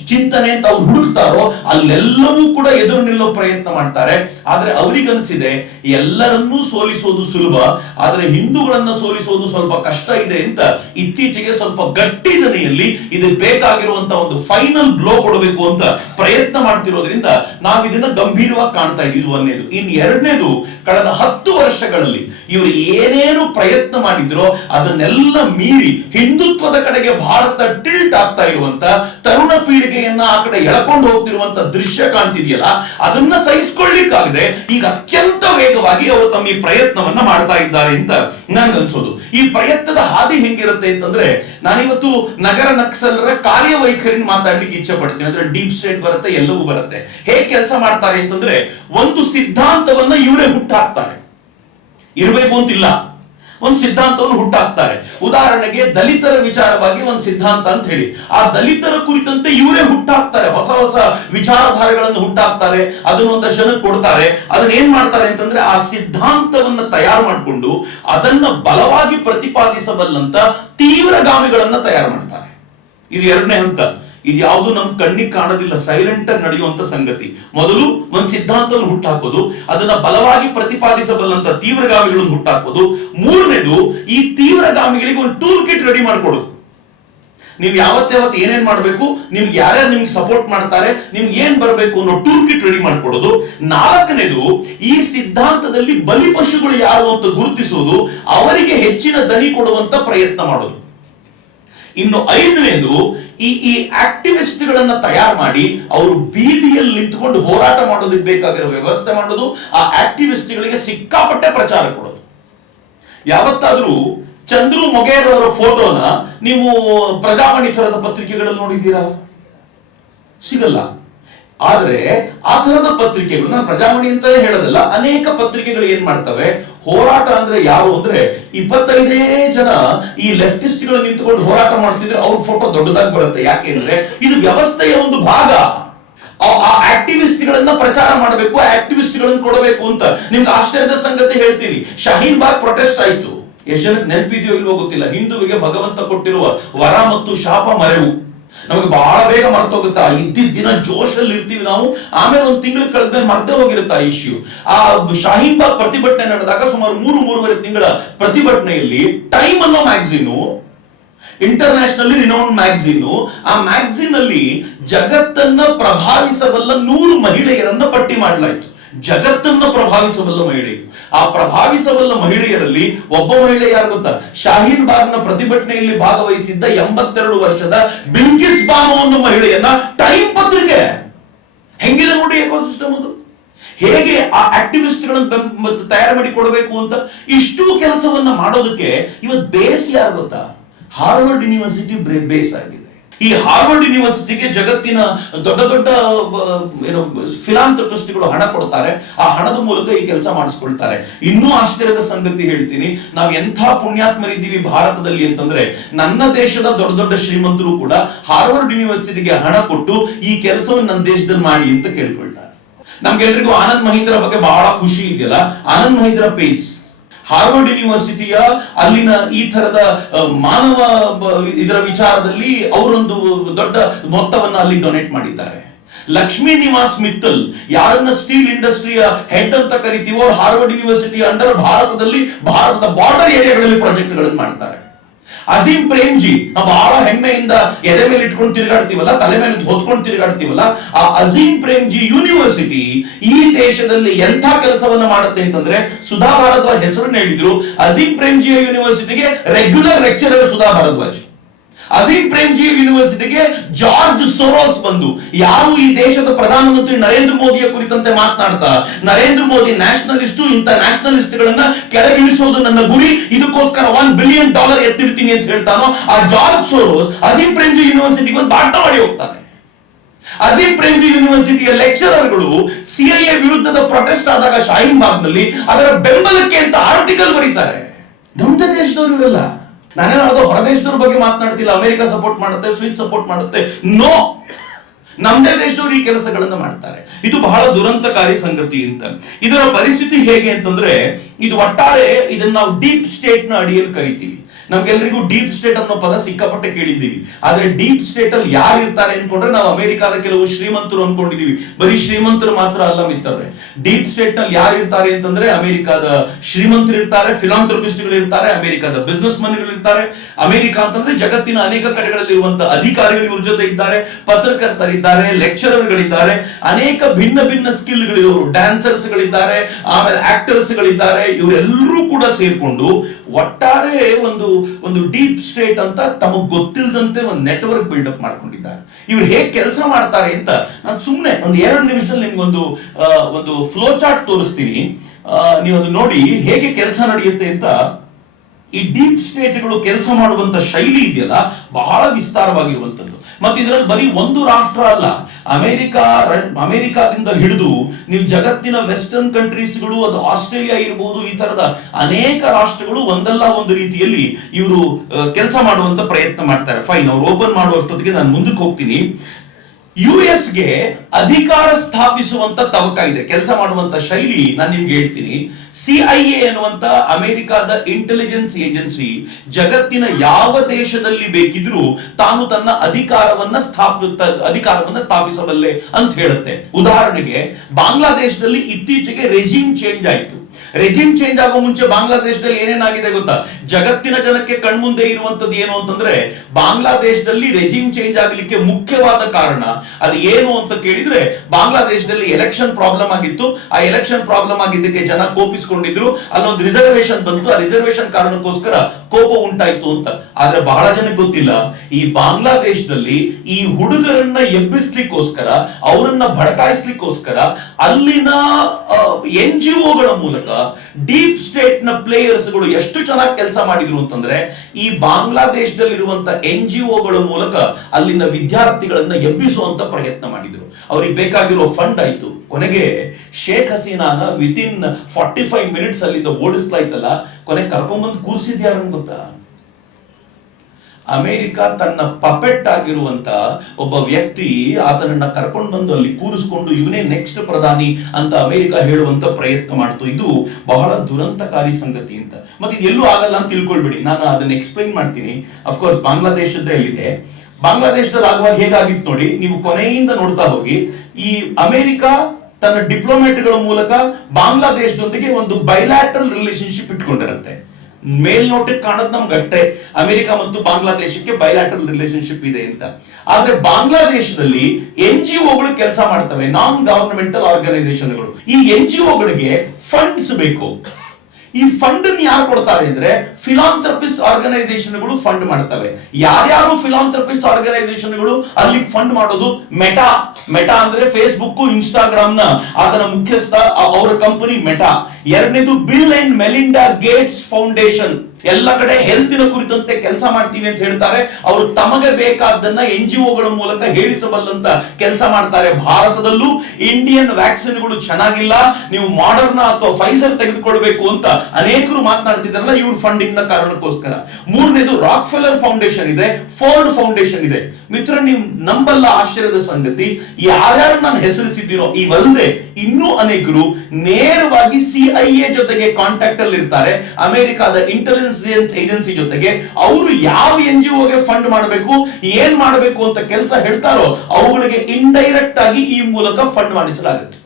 ಚಿಂತನೆ ಅಂತ ಅವ್ರು ಹುಡುಕ್ತಾರೋ ಅಲ್ಲೆಲ್ಲವೂ ಕೂಡ ಎದುರು ನಿಲ್ಲೋ ಪ್ರಯತ್ನ ಮಾಡ್ತಾರೆ. ಆದ್ರೆ ಅವರಿಗನ್ಸಿದೆ ಎಲ್ಲರನ್ನೂ ಸೋಲಿಸೋದು ಸುಲಭ, ಆದ್ರೆ ಹಿಂದೂಗಳನ್ನ ಸೋಲಿಸೋದು ಸ್ವಲ್ಪ ಕಷ್ಟ ಇದೆ ಅಂತ ಇತ್ತೀಚೆಗೆ ಸ್ವಲ್ಪ ಗಟ್ಟಿ ದನಿಯಲ್ಲಿ ಇದಕ್ಕೆ ಬೇಕಾಗಿರುವಂತ ಒಂದು ಫೈನಲ್ ಬ್ಲೋ ಕೊಡಬೇಕು ಅಂತ ಪ್ರಯತ್ನ ಮಾಡ್ತಿರೋದ್ರಿಂದ ನಾವು ಇದನ್ನ ಗಂಭೀರವಾಗಿ ಕಾಣ್ತಾ ಇದ್ದೀವಿ. ಒಂದನೇದು. ಇನ್ ಎರಡನೇದು, ಕಳೆದ 10 ವರ್ಷಗಳಲ್ಲಿ ಇವರು ಏನೇನು ಪ್ರಯತ್ನ ಮಾಡಿದ್ರೋ ಅದನ್ನೆಲ್ಲ ಮೀರಿ ಹಿಂದುತ್ವದ ಕಡೆಗೆ ಭಾರತ ಟಿಲ್ಟ್ ಆಗ್ತಾ ಇರುವಂತ, ತರುಣ ಪೀಳಿಗೆಯನ್ನ ಆ ಕಡೆ ಎಳ್ಕೊಂಡು ಹೋಗ್ತಿರುವಂತ ದೃಶ್ಯ ಕಾಣ್ತಿದೆಯಲ್ಲ, ಅದನ್ನ ಸಹಿಸಿಕೊಳ್ಳಿಕ್ಕಾಗದೆ ಈಗ ಅತ್ಯಂತ ವೇಗವಾಗಿ ಅವರು ತಮ್ಮ ಈ ಪ್ರಯತ್ನವನ್ನ ಮಾಡ್ತಾ ಇದ್ದಾರೆ ಅಂತ ನನ್ಗನ್ಸೋದು. ಈ ಪ್ರಯತ್ನದ ಹಾದಿ ಹೆಂಗಿರುತ್ತೆ ಅಂತಂದ್ರೆ, ನಾನಿವತ್ತು ನಗರ ನಕ್ಸಲರ ಕಾರ್ಯವೈಖರಿ ಮಾತಾಡ್ಲಿಕ್ಕೆ ಇಚ್ಛೆ ಪಡ್ತೀನಿ. ಅಂದ್ರೆ ಡೀಪ್ ಸ್ಟೇಟ್ ಬರುತ್ತೆ, ಎಲ್ಲವೂ ಬರುತ್ತೆ. ಹೇಗೆ ಕೆಲಸ ಮಾಡ್ತಾರೆ ಅಂತಂದ್ರೆ, ಒಂದು ಸಿದ್ಧಾಂತವನ್ನ ಇವರೇ ಹುಟ್ಟಾಕ್ತಾರೆ. ಇರಬೇಕು ಅಂತಿಲ್ಲ, ಒಂದು ಸಿದ್ಧಾಂತವನ್ನು ಹುಟ್ಟಾಕ್ತಾರೆ. ಉದಾಹರಣೆಗೆ ದಲಿತರ ವಿಚಾರವಾಗಿ ಒಂದು ಸಿದ್ಧಾಂತ ಅಂತ ಹೇಳಿ, ಆ ದಲಿತರ ಕುರಿತಂತೆ ಇವರೇ ಹುಟ್ಟಾಕ್ತಾರೆ. ಹೊಸ ಹೊಸ ವಿಚಾರಧಾರೆಗಳನ್ನು ಹುಟ್ಟಾಕ್ತಾರೆ, ಅದನ್ನ ಒಂದಷ್ಟು ಜನಕ್ಕೆ ಕೊಡ್ತಾರೆ. ಅದನ್ನ ಏನ್ ಮಾಡ್ತಾರೆ ಅಂತಂದ್ರೆ, ಆ ಸಿದ್ಧಾಂತವನ್ನ ತಯಾರು ಮಾಡಿಕೊಂಡು ಅದನ್ನ ಬಲವಾಗಿ ಪ್ರತಿಪಾದಿಸಬಲ್ಲಂತ ತೀವ್ರಗಾಮಿಗಳನ್ನ ತಯಾರು ಮಾಡ್ತಾರೆ. ಇದು ಎರಡನೇ ಹಂತ. ಇದು ಯಾವುದು ನಮ್ ಕಣ್ಣಿಗೆ ಕಾಣೋದಿಲ್ಲ, ಸೈಲೆಂಟ್ ಆಗಿ ನಡೆಯುವಂತ ಸಂಗತಿ. ಮೊದಲು ಒಂದು ಸಿದ್ಧಾಂತವನ್ನು ಹುಟ್ಟಾಕೋದು, ಅದನ್ನ ಬಲವಾಗಿ ಪ್ರತಿಪಾದಿಸಬಲ್ಲಂತ ತೀವ್ರಗಾಮಿಗಳನ್ನು ಹುಟ್ಟಾಕೋದು. ಮೂರನೇದು, ಈ ತೀವ್ರಗಾಮಿಗಳಿಗೆ ಒಂದು ಟೂಲ್ ಕಿಟ್ ರೆಡಿ ಮಾಡ್ಕೊಡೋದು. ನೀವು ಯಾವತ್ತೇ ಏನೇನ್ ಮಾಡ್ಬೇಕು, ನಿಮ್ಗೆ ಯಾರ್ಯಾರು ನಿಮ್ಗೆ ಸಪೋರ್ಟ್ ಮಾಡ್ತಾರೆ, ನಿಮ್ಗೆ ಏನ್ ಬರಬೇಕು ಅನ್ನೋ ಟೂಲ್ ಕಿಟ್ ರೆಡಿ ಮಾಡ್ಕೊಡೋದು. ನಾಲ್ಕನೇದು, ಈ ಸಿದ್ಧಾಂತದಲ್ಲಿ ಬಲಿಪಶುಗಳು ಯಾರು ಅಂತ ಗುರುತಿಸೋದು, ಅವರಿಗೆ ಹೆಚ್ಚಿನ ದನಿ ಕೊಡುವಂತ ಪ್ರಯತ್ನ ಮಾಡೋದು. ಇನ್ನು ಐದನೇದು, ಈ ಆಕ್ಟಿವಿಸ್ಟ್ಗಳನ್ನ ತಯಾರು ಮಾಡಿ ಅವರು ಬೀದಿಯಲ್ಲಿ ನಿಂತುಕೊಂಡು ಹೋರಾಟ ಮಾಡೋದಕ್ಕೆ ಬೇಕಾಗಿರೋ ವ್ಯವಸ್ಥೆ ಮಾಡೋದು, ಆ ಆಕ್ಟಿವಿಸ್ಟ್ಗಳಿಗೆ ಸಿಕ್ಕಾಪಟ್ಟೆ ಪ್ರಚಾರ ಕೊಡೋದು. ಯಾವತ್ತಾದ್ರೂ ಚಂದ್ರು ಮೊಗೇರ್ ಅವರ ಫೋಟೋನ ನೀವು ಪ್ರಜಾವಾಣಿ ಥರದ ಪತ್ರಿಕೆಗಳಲ್ಲಿ ನೋಡಿದ್ದೀರಾ? ಸಿಗಲ್ಲ. ಆದ್ರೆ ಆ ತರದ ಪತ್ರಿಕೆಗಳು, ನಾನು ಪ್ರಜಾವಾಣಿ ಅಂತ ಹೇಳೋದಲ್ಲ, ಅನೇಕ ಪತ್ರಿಕೆಗಳು ಏನ್ ಮಾಡ್ತವೆ, ಹೋರಾಟ ಅಂದ್ರೆ ಯಾರು ಅಂದ್ರೆ 25 ಜನ ಈ ಲೆಫ್ಟಿಸ್ಟ್ಗಳು ನಿಂತುಕೊಂಡು ಹೋರಾಟ ಮಾಡ್ತಿದ್ರೆ ಅವ್ರ ಫೋಟೋ ದೊಡ್ಡದಾಗಿ ಬರುತ್ತೆ. ಯಾಕೆಂದ್ರೆ ಇದು ವ್ಯವಸ್ಥೆಯ ಒಂದು ಭಾಗ. ಆ ಆಕ್ಟಿವಿಸ್ಟ್ಗಳನ್ನ ಪ್ರಚಾರ ಮಾಡಬೇಕು, ಆಕ್ಟಿವಿಸ್ಟ್ಗಳನ್ನ ಕೊಡಬೇಕು ಅಂತ. ನಿಮ್ಗೆ ಆಶ್ಚರ್ಯದ ಸಂಗತಿ ಹೇಳ್ತೀನಿ, ಶಾಹೀನ್ ಬಾಗ್ ಪ್ರೊಟೆಸ್ಟ್ ಆಯ್ತು. ಎಷ್ಟು ಜನಕ್ಕೆ ನೆನಪಿದೆಯೋ ಇಲ್ವೋ ಗೊತ್ತಿಲ್ಲ. ಹಿಂದುವಿಗೆ ಭಗವಂತ ಕೊಟ್ಟಿರುವ ವರ ಮತ್ತು ಶಾಪ ಮರೆವು ನಮಗೆ ಬಹಳ ಬೇಗ ಮರ್ತೋಗುತ್ತೆ. ಇದ್ದಿದ್ದ ದಿನ ಜೋಶಲ್ಲಿ ಇರ್ತೀವಿ ನಾವು, ಆಮೇಲೆ ಒಂದು ತಿಂಗಳು ಕಳೆದ್ಮೇಲೆ ಮರ್ದೇ ಹೋಗಿರುತ್ತೆ ಆ ಇಶ್ಯೂ. ಆ ಶಾಹೀನ್ ಬಾಗ್ ಪ್ರತಿಭಟನೆ ನಡೆದಾಗ ಸುಮಾರು 3-3.5 ತಿಂಗಳ ಪ್ರತಿಭಟನೆಯಲ್ಲಿ ಟೈಮ್ ಅನ್ನೋ ಮ್ಯಾಗಝೀನು, ಇಂಟರ್ನ್ಯಾಷನಲಿ ರಿನೌಂಡ್ ಮ್ಯಾಗಝೀನು, ಆ ಮ್ಯಾಗಝೀನ್ ಅಲ್ಲಿ ಜಗತ್ತನ್ನ ಪ್ರಭಾವಿಸಬಲ್ಲ 100 ಮಹಿಳೆಯರನ್ನ ಪಟ್ಟಿ ಮಾಡಲಾಯಿತು. ಜಗತ್ತನ್ನ ಪ್ರಭಾವಿಸಬಲ್ಲ ಮಹಿಳೆಯರು. ಆ ಪ್ರಭಾವಿಸಬಲ್ಲ ಮಹಿಳೆಯರಲ್ಲಿ ಒಬ್ಬ ಮಹಿಳೆ ಯಾರು ಗೊತ್ತಾ? ಶಾಹೀನ್ ಬಾಗ್ನ ಪ್ರತಿಭಟನೆಯಲ್ಲಿ ಭಾಗವಹಿಸಿದ್ದ 82 ವರ್ಷದ ಬಿಲ್ಕಿಸ್ ಬಾನೋ ಅನ್ನೋ ಮಹಿಳೆಯನ್ನ ಟೈಮ್ ಪತ್ರಿಕೆ. ಹೆಂಗಿದೆ ನೋಡಿ ಎಕೋಸಿಸ್ಟಮ್ ಅದು. ಹೇಗೆ ಆ ಆಕ್ಟಿವಿಸ್ಟ್ಗಳನ್ನು ತಯಾರು ಮಾಡಿ ಕೊಡಬೇಕು ಅಂತ ಇಷ್ಟು ಕೆಲಸವನ್ನ ಮಾಡೋದಕ್ಕೆ ಇವತ್ತು ಬೇಸ್ ಯಾರು ಗೊತ್ತಾ? ಹಾರ್ವರ್ಡ್ ಯೂನಿವರ್ಸಿಟಿ ಬೇಸ್ ಆಗಿದೆ. ಈ ಹಾರ್ವರ್ಡ್ ಯೂನಿವರ್ಸಿಟಿಗೆ ಜಗತ್ತಿನ ದೊಡ್ಡ ದೊಡ್ಡ ಫಿಲಾಂಥ್ರಪಿಸ್ಟ್ಗಳು ಹಣ ಕೊಡ್ತಾರೆ. ಆ ಹಣದ ಮೂಲಕ ಈ ಕೆಲಸ ಮಾಡಿಸ್ಕೊಳ್ತಾರೆ. ಇನ್ನೂ ಆಶ್ಚರ್ಯದ ಸಂಗತಿ ಹೇಳ್ತೀನಿ, ನಾವು ಎಂಥ ಪುಣ್ಯಾತ್ಮರಿದ್ದೀವಿ ಭಾರತದಲ್ಲಿ ಅಂತಂದ್ರೆ, ನನ್ನ ದೇಶದ ದೊಡ್ಡ ದೊಡ್ಡ ಶ್ರೀಮಂತರು ಕೂಡ ಹಾರ್ವರ್ಡ್ ಯೂನಿವರ್ಸಿಟಿಗೆ ಹಣ ಕೊಟ್ಟು ಈ ಕೆಲಸವನ್ನು ನನ್ನ ದೇಶದಲ್ಲಿ ಮಾಡಿ ಅಂತ ಕೇಳ್ಕೊಳ್ತಾರೆ. ನಮ್ಗೆಲ್ರಿಗೂ ಆನಂದ್ ಮಹೀಂದ್ರ ಬಗ್ಗೆ ಬಹಳ ಖುಷಿ ಇದೆಯಲ್ಲ. ಆನಂದ್ ಮಹೀಂದ್ರ ಪೇಸ್ ಹಾರ್ವರ್ಡ್ ಯೂನಿವರ್ಸಿಟಿಯ ಅಲ್ಲಿನ ಈ ತರದ ಮಾನವ ಇದರ ವಿಚಾರದಲ್ಲಿ ಅವರೊಂದು ದೊಡ್ಡ ಮೊತ್ತವನ್ನು ಅಲ್ಲಿ ಡೊನೇಟ್ ಮಾಡಿದ್ದಾರೆ. ಲಕ್ಷ್ಮೀ ನಿವಾಸ್ ಮಿತ್ತಲ್, ಯಾರನ್ನ ಸ್ಟೀಲ್ ಇಂಡಸ್ಟ್ರಿಯ ಹೆಡ್ ಅಂತ ಕರಿತೀವೋ, ಅವರು ಹಾರ್ವರ್ಡ್ ಯೂನಿವರ್ಸಿಟಿ ಅಂಡರ್ ಭಾರತದಲ್ಲಿ ಭಾರತದ ಬಾರ್ಡರ್ ಏರಿಯಾಗಳಲ್ಲಿ ಪ್ರಾಜೆಕ್ಟ್ ಗಳನ್ನು ಮಾಡ್ತಾರೆ. ಅಜೀಂ ಪ್ರೇಮ್ಜಿ, ನಾವು ಬಹಳ ಹೆಮ್ಮೆಯಿಂದ ಎದೆ ಮೇಲೆ ಇಟ್ಕೊಂಡು ತಿರುಗಾಡ್ತೀವಲ್ಲ, ತಲೆ ಮೇಲೆ ಹೊತ್ಕೊಂಡು ತಿರುಗಾಡ್ತೀವಲ್ಲ, ಆ ಅಜೀಂ ಪ್ರೇಮ್ಜಿ ಯೂನಿವರ್ಸಿಟಿ ಈ ದೇಶದಲ್ಲಿ ಎಂಥ ಕೆಲಸವನ್ನ ಮಾಡುತ್ತೆ ಅಂತಂದ್ರೆ, ಸುಧಾ ಭಾರದ್ವಾಜ್ ಹೆಸರನ್ನ ಹೇಳಿದ್ರು. ಅಜೀಂ ಪ್ರೇಮ್ಜಿ ಯೂನಿವರ್ಸಿಟಿಗೆ ರೆಗ್ಯುಲರ್ ಲೆಕ್ಚರರ್ ಸುಧಾ ಭಾರದ್ವಾಜ್. ಅಜೀಂ ಪ್ರೇಮ್ಜಿ ಯೂನಿವರ್ಸಿಟಿಗೆ ಜಾರ್ಜ್ ಸೊರೋಸ್ ಬಂದು, ಯಾರು ಈ ದೇಶದ ಪ್ರಧಾನಮಂತ್ರಿ ನರೇಂದ್ರ ಮೋದಿಯ ಕುರಿತಂತೆ ಮಾತನಾಡ್ತಾ, ನರೇಂದ್ರ ಮೋದಿ ನ್ಯಾಷನಲಿಸ್ಟ್, ಇಂಥ ನ್ಯಾಷನಲಿಸ್ಟ್ ಗಳನ್ನ ಕೆಳಗಿಳಿಸೋದು ನನ್ನ ಗುರಿ, ಇದಕ್ಕೋಸ್ಕರ $1 ಬಿಲಿಯನ್ ಎತ್ತಿರ್ತೀನಿ ಅಂತ ಹೇಳ್ತಾನೋ, ಆ ಜಾರ್ಜ್ ಸೊರೋಸ್ ಅಜೀಂ ಪ್ರೇಮ್ಜಿ ಯೂನಿವರ್ಸಿಟಿಗೆ ಒಂದು ಭಾಷಣ ಮಾಡಿ ಹೋಗ್ತಾನೆ. ಅಜೀಂ ಪ್ರೇಮ್ಜಿ ಯೂನಿವರ್ಸಿಟಿಯ ಲೆಕ್ಚರರ್ಗಳು ಸಿಐಎ ವಿರುದ್ಧದ ಪ್ರೊಟೆಸ್ಟ್ ಆದಾಗ ಶಾಹೀನ್ ಬಾಗ್ನಲ್ಲಿ ಅದರ ಬೆಂಬಲಕ್ಕೆ ಅಂತ ಆರ್ಟಿಕಲ್ ಬರೀತಾರೆ. ನಮ್ದೇ ದೇಶದವರು ಇರಲ್ಲ. ನಾನೇನಾದ್ರು ಹೊರದೇಶದವ್ರ ಬಗ್ಗೆ ಮಾತನಾಡ್ತಿಲ್ಲ. ಅಮೆರಿಕ ಸಪೋರ್ಟ್ ಮಾಡುತ್ತೆ, ಸ್ವಿಸ್ ಸಪೋರ್ಟ್ ಮಾಡುತ್ತೆ. ನೋ, ನಮ್ದೇ ದೇಶದವರು ಈ ಕೆಲಸಗಳನ್ನ ಮಾಡ್ತಾರೆ. ಇದು ಬಹಳ ದುರಂತಕಾರಿ ಸಂಗತಿ ಅಂತ. ಇದರ ಪರಿಸ್ಥಿತಿ ಹೇಗೆ ಅಂತಂದ್ರೆ, ಇದು ಒಟ್ಟಾರೆ ಇದನ್ನ ನಾವು ಡೀಪ್ ಸ್ಟೇಟ್ ನ ಅಡಿಯಲ್ಲಿ ಕರಿತೀವಿ. ನಮ್ಗೆಲ್ಲರಿಗೂ ಡೀಪ್ ಸ್ಟೇಟ್ ಅನ್ನೋ ಪದ ಸಿಕ್ಕಾಪಟ್ಟೆ ಕೇಳಿದ್ದೀವಿ. ಆದ್ರೆ ಡೀಪ್ ಸ್ಟೇಟ್ ಅಲ್ಲಿ ಯಾರು ಇರ್ತಾರೆ ಅನ್ಕೊಂಡ್ರೆ ನಾವು ಅಮೆರಿಕಾದ ಕೆಲವು ಶ್ರೀಮಂತರು ಅನ್ಕೊಂಡಿದೀವಿ. ಬರೀ ಶ್ರೀಮಂತರು ಮಾತ್ರ ಅಲ್ಲ ಮಿತ್ರರೇ, ಡೀಪ್ ಸ್ಟೇಟ್ ನಲ್ಲಿ ಯಾರು ಇರ್ತಾರೆ ಅಂತಂದ್ರೆ ಅಮೆರಿಕಾದ ಶ್ರೀಮಂತರು ಇರ್ತಾರೆ, ಫಿಲಾಂಥ್ರಪಿಸ್ಟ್ಗಳು ಇರ್ತಾರೆ, ಅಮೆರಿಕಾದ ಬಿಸ್ನೆಸ್ ಮನ್ಗಳು ಇರ್ತಾರೆ. ಅಮೆರಿಕ ಅಂತಂದ್ರೆ ಜಗತ್ತಿನ ಅನೇಕ ಕಡೆಗಳಲ್ಲಿರುವಂತಹ ಅಧಿಕಾರಿಗಳು ಇವ್ರ ಜೊತೆ ಇದ್ದಾರೆ, ಪತ್ರಕರ್ತರಿದ್ದಾರೆ, ಲೆಕ್ಚರರ್ಗಳಿದ್ದಾರೆ, ಅನೇಕ ಭಿನ್ನ ಭಿನ್ನ ಸ್ಕಿಲ್ಗಳಿರೋರು, ಡ್ಯಾನ್ಸರ್ಸ್ ಗಳಿದ್ದಾರೆ, ಆಮೇಲೆ ಆಕ್ಟರ್ಸ್ ಗಳಿದ್ದಾರೆ. ಇವರೆಲ್ಲರೂ ಕೂಡ ಸೇರ್ಕೊಂಡು ಒಟ್ಟಾರೆ ಒಂದು ಡೀಪ್ ಸ್ಟೇಟ್ ಅಂತ ತಮಗ್ ಗೊತ್ತಿಲ್ಲದಂತೆ ಒಂದು ನೆಟ್ವರ್ಕ್ ಬಿಲ್ಡಪ್ ಮಾಡ್ಕೊಂಡಿದ್ದಾರೆ. ಇವ್ರು ಹೇಗೆ ಕೆಲಸ ಮಾಡ್ತಾರೆ ಅಂತ ನಾನು ಸುಮ್ಮನೆ ಒಂದು 2 ನಿಮಿಷದಲ್ಲಿ ನಿಮ್ಗೊಂದು ಫ್ಲೋ ಚಾರ್ಟ್ ತೋರಿಸ್ತೀನಿ. ನೀವು ಅದು ನೋಡಿ ಹೇಗೆ ಕೆಲಸ ನಡೆಯುತ್ತೆ ಅಂತ. ಈ ಡೀಪ್ ಸ್ಟೇಟ್ಗಳು ಕೆಲಸ ಮಾಡುವಂತ ಶೈಲಿ ಇದೆಯಲ್ಲ ಬಹಳ ವಿಸ್ತಾರವಾಗಿರುವಂತದ್ದು. ಮತ್ತೆ ಇದರಲ್ಲಿ ಬರೀ ಒಂದು ರಾಷ್ಟ್ರ ಅಲ್ಲ, ಅಮೆರಿಕಾದಿಂದ ಹಿಡಿದು ನೀವು ಜಗತ್ತಿನ ವೆಸ್ಟರ್ನ್ ಕಂಟ್ರೀಸ್ಗಳು, ಅದು ಆಸ್ಟ್ರೇಲಿಯಾ ಇರಬಹುದು, ಈ ತರದ ಅನೇಕ ರಾಷ್ಟ್ರಗಳು ಒಂದಲ್ಲ ಒಂದು ರೀತಿಯಲ್ಲಿ ಇವರು ಕೆಲಸ ಮಾಡುವಂತ ಪ್ರಯತ್ನ ಮಾಡ್ತಾರೆ. ಫೈನ್, ಅವ್ರು ಓಪನ್ ಮಾಡುವಷ್ಟೊತ್ತಿಗೆ ನಾನು ಮುಂದಕ್ಕೆ ಹೋಗ್ತೀನಿ. ಯುಎಸ್ಗೆ ಅಧಿಕಾರ ಸ್ಥಾಪಿಸುವಂತ ತವಕ ಇದೆ, ಕೆಲಸ ಮಾಡುವಂತ ಶೈಲಿ ನಾನು ನಿಮ್ಗೆ ಹೇಳ್ತೀನಿ. CIA ಎನ್ನುವಂತ ಅಮೆರಿಕಾದ ಇಂಟೆಲಿಜೆನ್ಸ್ ಏಜೆನ್ಸಿ ಜಗತ್ತಿನ ಯಾವ ದೇಶದಲ್ಲಿ ಬೇಕಿದ್ರೂ ತಾನು ತನ್ನ ಅಧಿಕಾರವನ್ನ ಸ್ಥಾಪಿಸಬಲ್ಲೆ ಅಂತ ಹೇಳುತ್ತೆ. ಉದಾಹರಣೆಗೆ ಬಾಂಗ್ಲಾದೇಶದಲ್ಲಿ ಇತ್ತೀಚೆಗೆ ರೆಜಿಮ್ ಚೇಂಜ್ ಆಯಿತು. ರೆಜಿಮ್ ಚೇಂಜ್ ಆಗೋ ಮುಂಚೆ ಬಾಂಗ್ಲಾದೇಶದಲ್ಲಿ ಏನೇನಾಗಿದೆ ಗೊತ್ತಾ? ಜಗತ್ತಿನ ಜನಕ್ಕೆ ಕಣ್ಮುಂದೆ ಇರುವಂತದ್ದು ಏನು ಅಂತಂದ್ರೆ, ಬಾಂಗ್ಲಾದೇಶದಲ್ಲಿ ರೆಜಿಮ್ ಚೇಂಜ್ ಆಗಲಿಕ್ಕೆ ಮುಖ್ಯವಾದ ಕಾರಣ ಅದು ಏನು ಅಂತ ಕೇಳಿದ್ರೆ, ಬಾಂಗ್ಲಾದೇಶದಲ್ಲಿ ಎಲೆಕ್ಷನ್ ಪ್ರಾಬ್ಲಮ್ ಆಗಿತ್ತು. ಆ ಎಲೆಕ್ಷನ್ ಪ್ರಾಬ್ಲಮ್ ಆಗಿದ್ದಕ್ಕೆ ಜನ ಕೋಪಿಸಿಕೊಂಡಿದ್ರು, ಅಲ್ಲೊಂದು ರಿಸರ್ವೇಶನ್ ಬಂತು, ಆ ರಿಸರ್ವೇಶನ್ ಕಾರಣಕ್ಕೋಸ್ಕರ ಕೋಪ ಉಂಟಾಯ್ತು ಅಂತ. ಆದ್ರೆ ಬಹಳ ಜನಕ್ಕೆ ಗೊತ್ತಿಲ್ಲ, ಈ ಬಾಂಗ್ಲಾದೇಶದಲ್ಲಿ ಈ ಹುಡುಗರನ್ನ ಎಬ್ಬಿಸ್ಲಿಕ್ಕೋಸ್ಕರ, ಅವರನ್ನ ಭಡಕಾಯಿಸ್ಲಿಕ್ಕೋಸ್ಕರ ಅಲ್ಲಿನ NGOಗಳ ಮೂಲಕ ಡೀಪ್ ಸ್ಟೇಟ್ ನ ಪ್ಲೇಯರ್ಸ್ ಗಳು ಎಷ್ಟು ಚೆನ್ನಾಗಿ ಕೆಲಸ ಮಾಡಿದ್ರು ಅಂತಂದ್ರೆ, ಈ ಬಾಂಗ್ಲಾದೇಶದಲ್ಲಿರುವಂತ NGOಗಳ ಮೂಲಕ ಅಲ್ಲಿನ ವಿದ್ಯಾರ್ಥಿಗಳನ್ನ ಎಬ್ಬಿಸುವಂತ ಪ್ರಯತ್ನ ಮಾಡಿದ್ರು. ಅವ್ರಿಗೆ ಬೇಕಾಗಿರೋ ಫಂಡ್ ಆಯ್ತು. ಕೊನೆಗೆ ಶೇಖ್ ಹಸೀನಾನ ವಿತಿನ್ 45 ಮಿನಿಟ್ಸ್ ಅಲ್ಲಿಂದ ಓಡಿಸ್ಲಾಯ್ತಲ್ಲ, ಕೊನೆಗೆ ಕರ್ಕೊಂಡ್ಬಂದು ಕೂರಿಸಿದ್ಯಾರನ್ನು ಗೊತ್ತಾ? ಅಮೆರಿಕ ತನ್ನ ಪಪೆಟ್ ಆಗಿರುವಂತ ಒಬ್ಬ ವ್ಯಕ್ತಿ, ಆತನನ್ನ ಕರ್ಕೊಂಡು ಬಂದು ಅಲ್ಲಿ ಕೂರಿಸ್ಕೊಂಡು ಇವನೇ ನೆಕ್ಸ್ಟ್ ಪ್ರಧಾನಿ ಅಂತ ಅಮೆರಿಕ ಹೇಳುವಂತ ಪ್ರಯತ್ನ ಮಾಡ್ತು. ಇದು ಬಹಳ ದುರಂತಕಾರಿ ಸಂಗತಿ ಅಂತ. ಮತ್ತೆ ಇದೆಲ್ಲೂ ಆಗಲ್ಲ ಅಂತ ತಿಳ್ಕೊಳ್ಬೇಡಿ, ನಾನು ಅದನ್ನ ಎಕ್ಸ್ಪ್ಲೈನ್ ಮಾಡ್ತೀನಿ. ಅಫ್ಕೋರ್ಸ್ ಬಾಂಗ್ಲಾದೇಶದಲ್ಲಿದೆ. ಬಾಂಗ್ಲಾದೇಶದಲ್ಲಿ ಆಗುವಾಗ ಹೇಗಾಗಿತ್ತು ನೋಡಿ, ನೀವು ಕೊನೆಯಿಂದ ನೋಡ್ತಾ ಹೋಗಿ. ಈ ಅಮೆರಿಕ ತನ್ನ ಡಿಪ್ಲೊಮ್ಯಾಟ್ಗಳ ಮೂಲಕ ಬಾಂಗ್ಲಾದೇಶದೊಂದಿಗೆ ಒಂದು ಬೈಲ್ಯಾಟ್ರಲ್ ರಿಲೇಶನ್ಶಿಪ್ ಇಟ್ಕೊಂಡಿರುತ್ತೆ. ಮೇಲ್ನೋಟಕ್ಕೆ ಕಾಣೋದು ನಮ್ಗೆ ಅಷ್ಟೇ, ಅಮೆರಿಕ ಮತ್ತು ಬಾಂಗ್ಲಾದೇಶಕ್ಕೆ ಬೈಲ್ಯಾಟ್ರಲ್ ರಿಲೇಶನ್ಶಿಪ್ ಇದೆ ಅಂತ. ಆದ್ರೆ ಬಾಂಗ್ಲಾದೇಶದಲ್ಲಿ NGOಗಳು ಕೆಲಸ ಮಾಡ್ತವೆ, ನಾನ್ ಗವರ್ನಮೆಂಟಲ್ ಆರ್ಗನೈಸೇಷನ್ಗಳು. ಈ NGOಗಳಿಗೆ ಫಂಡ್ಸ್ ಬೇಕು. ಈ ಫಂಡ್ ಯಾರು ಕೊಡ್ತಾರೆ ಅಂದ್ರೆ, ಫಿಲಾಂಥ್ರಪಿಸ್ಟ್ ಆರ್ಗನೈಸೇಷನ್ಗಳು ಫಂಡ್ ಮಾಡ್ತವೆ. ಯಾರ್ಯಾರು ಫಿಲಾಂಥ್ರಪಿಸ್ಟ್ ಆರ್ಗನೈಸೇಷನ್ಗಳು ಅಲ್ಲಿ ಫಂಡ್ ಮಾಡೋದು? ಮೆಟಾ ಅಂದ್ರೆ ಫೇಸ್ಬುಕ್, ಇನ್ಸ್ಟಾಗ್ರಾಮ್ ನ ಅದರ ಮುಖ್ಯಸ್ಥ, ಅವರ ಕಂಪನಿ ಮೆಟಾ. ಎರಡನೇದು bill and Melinda Gates foundation, ಎಲ್ಲ ಕಡೆ ಹೆಲ್ತಿನ ಕುರಿತಂತೆ ಕೆಲಸ ಮಾಡ್ತೀವಿ ಅಂತ ಹೇಳ್ತಾರೆ. ಅವರು ತಮಗೆ ಬೇಕಾದನ್ನ NGOಗಳ ಮೂಲಕ ಹೇಳಿಸಬಲ್ಲಂತ ಕೆಲಸ ಮಾಡ್ತಾರೆ. ಭಾರತದಲ್ಲೂ ಇಂಡಿಯನ್ ವ್ಯಾಕ್ಸಿನ್ಗಳು ಚೆನ್ನಾಗಿಲ್ಲ, ನೀವು ಮಾಡರ್ನಾ ಅಥವಾ ಫೈಸರ್ ತೆಗೆದುಕೊಳ್ಬೇಕು ಅಂತ ಅನೇಕರು ಮಾತನಾಡ್ತಿದ್ದಾರಲ್ಲ, ಇವ್ರ ಫಂಡಿಂಗ್ ನ ಕಾರಣಕ್ಕೋಸ್ಕರ. ಮೂರನೇದು ರಾಕ್ ಫೆಲ್ಲರ್ ಫೌಂಡೇಶನ್ ಇದೆ, ಫೋರ್ಡ್ ಫೌಂಡೇಶನ್ ಇದೆ. ಮಿತ್ರ, ನೀವು ನಂಬಲ್ಲ ಆಶ್ಚರ್ಯದ ಸಂಗತಿ, ಯಾರ್ಯಾರು ನಾನು ಹೆಸರಿಸಿದ್ದೀನೋ ಇವಲ್ಲದೆ ಇನ್ನೂ ಅನೇಕರು ನೇರವಾಗಿ CIA ಜೊತೆಗೆ ಕಾಂಟ್ಯಾಕ್ಟ್ ಅಲ್ಲಿ ಇರ್ತಾರೆ, ಅಮೆರಿಕಾದ ಇಂಟೆಲಿಜೆನ್ಸ್ ಏಜೆನ್ಸಿ ಜೊತೆಗೆ. ಅವರು ಯಾವ NGOಗೆ ಫಂಡ್ ಮಾಡಬೇಕು, ಏನ್ ಮಾಡಬೇಕು ಅಂತ ಕೆಲಸ ಹೇಳ್ತಾರೋ ಅವುಗಳಿಗೆ ಇಂಡೈರೆಕ್ಟ್ ಆಗಿ ಈ ಮೂಲಕ ಫಂಡ್ ಮಾಡಿಸಲಾಗುತ್ತೆ.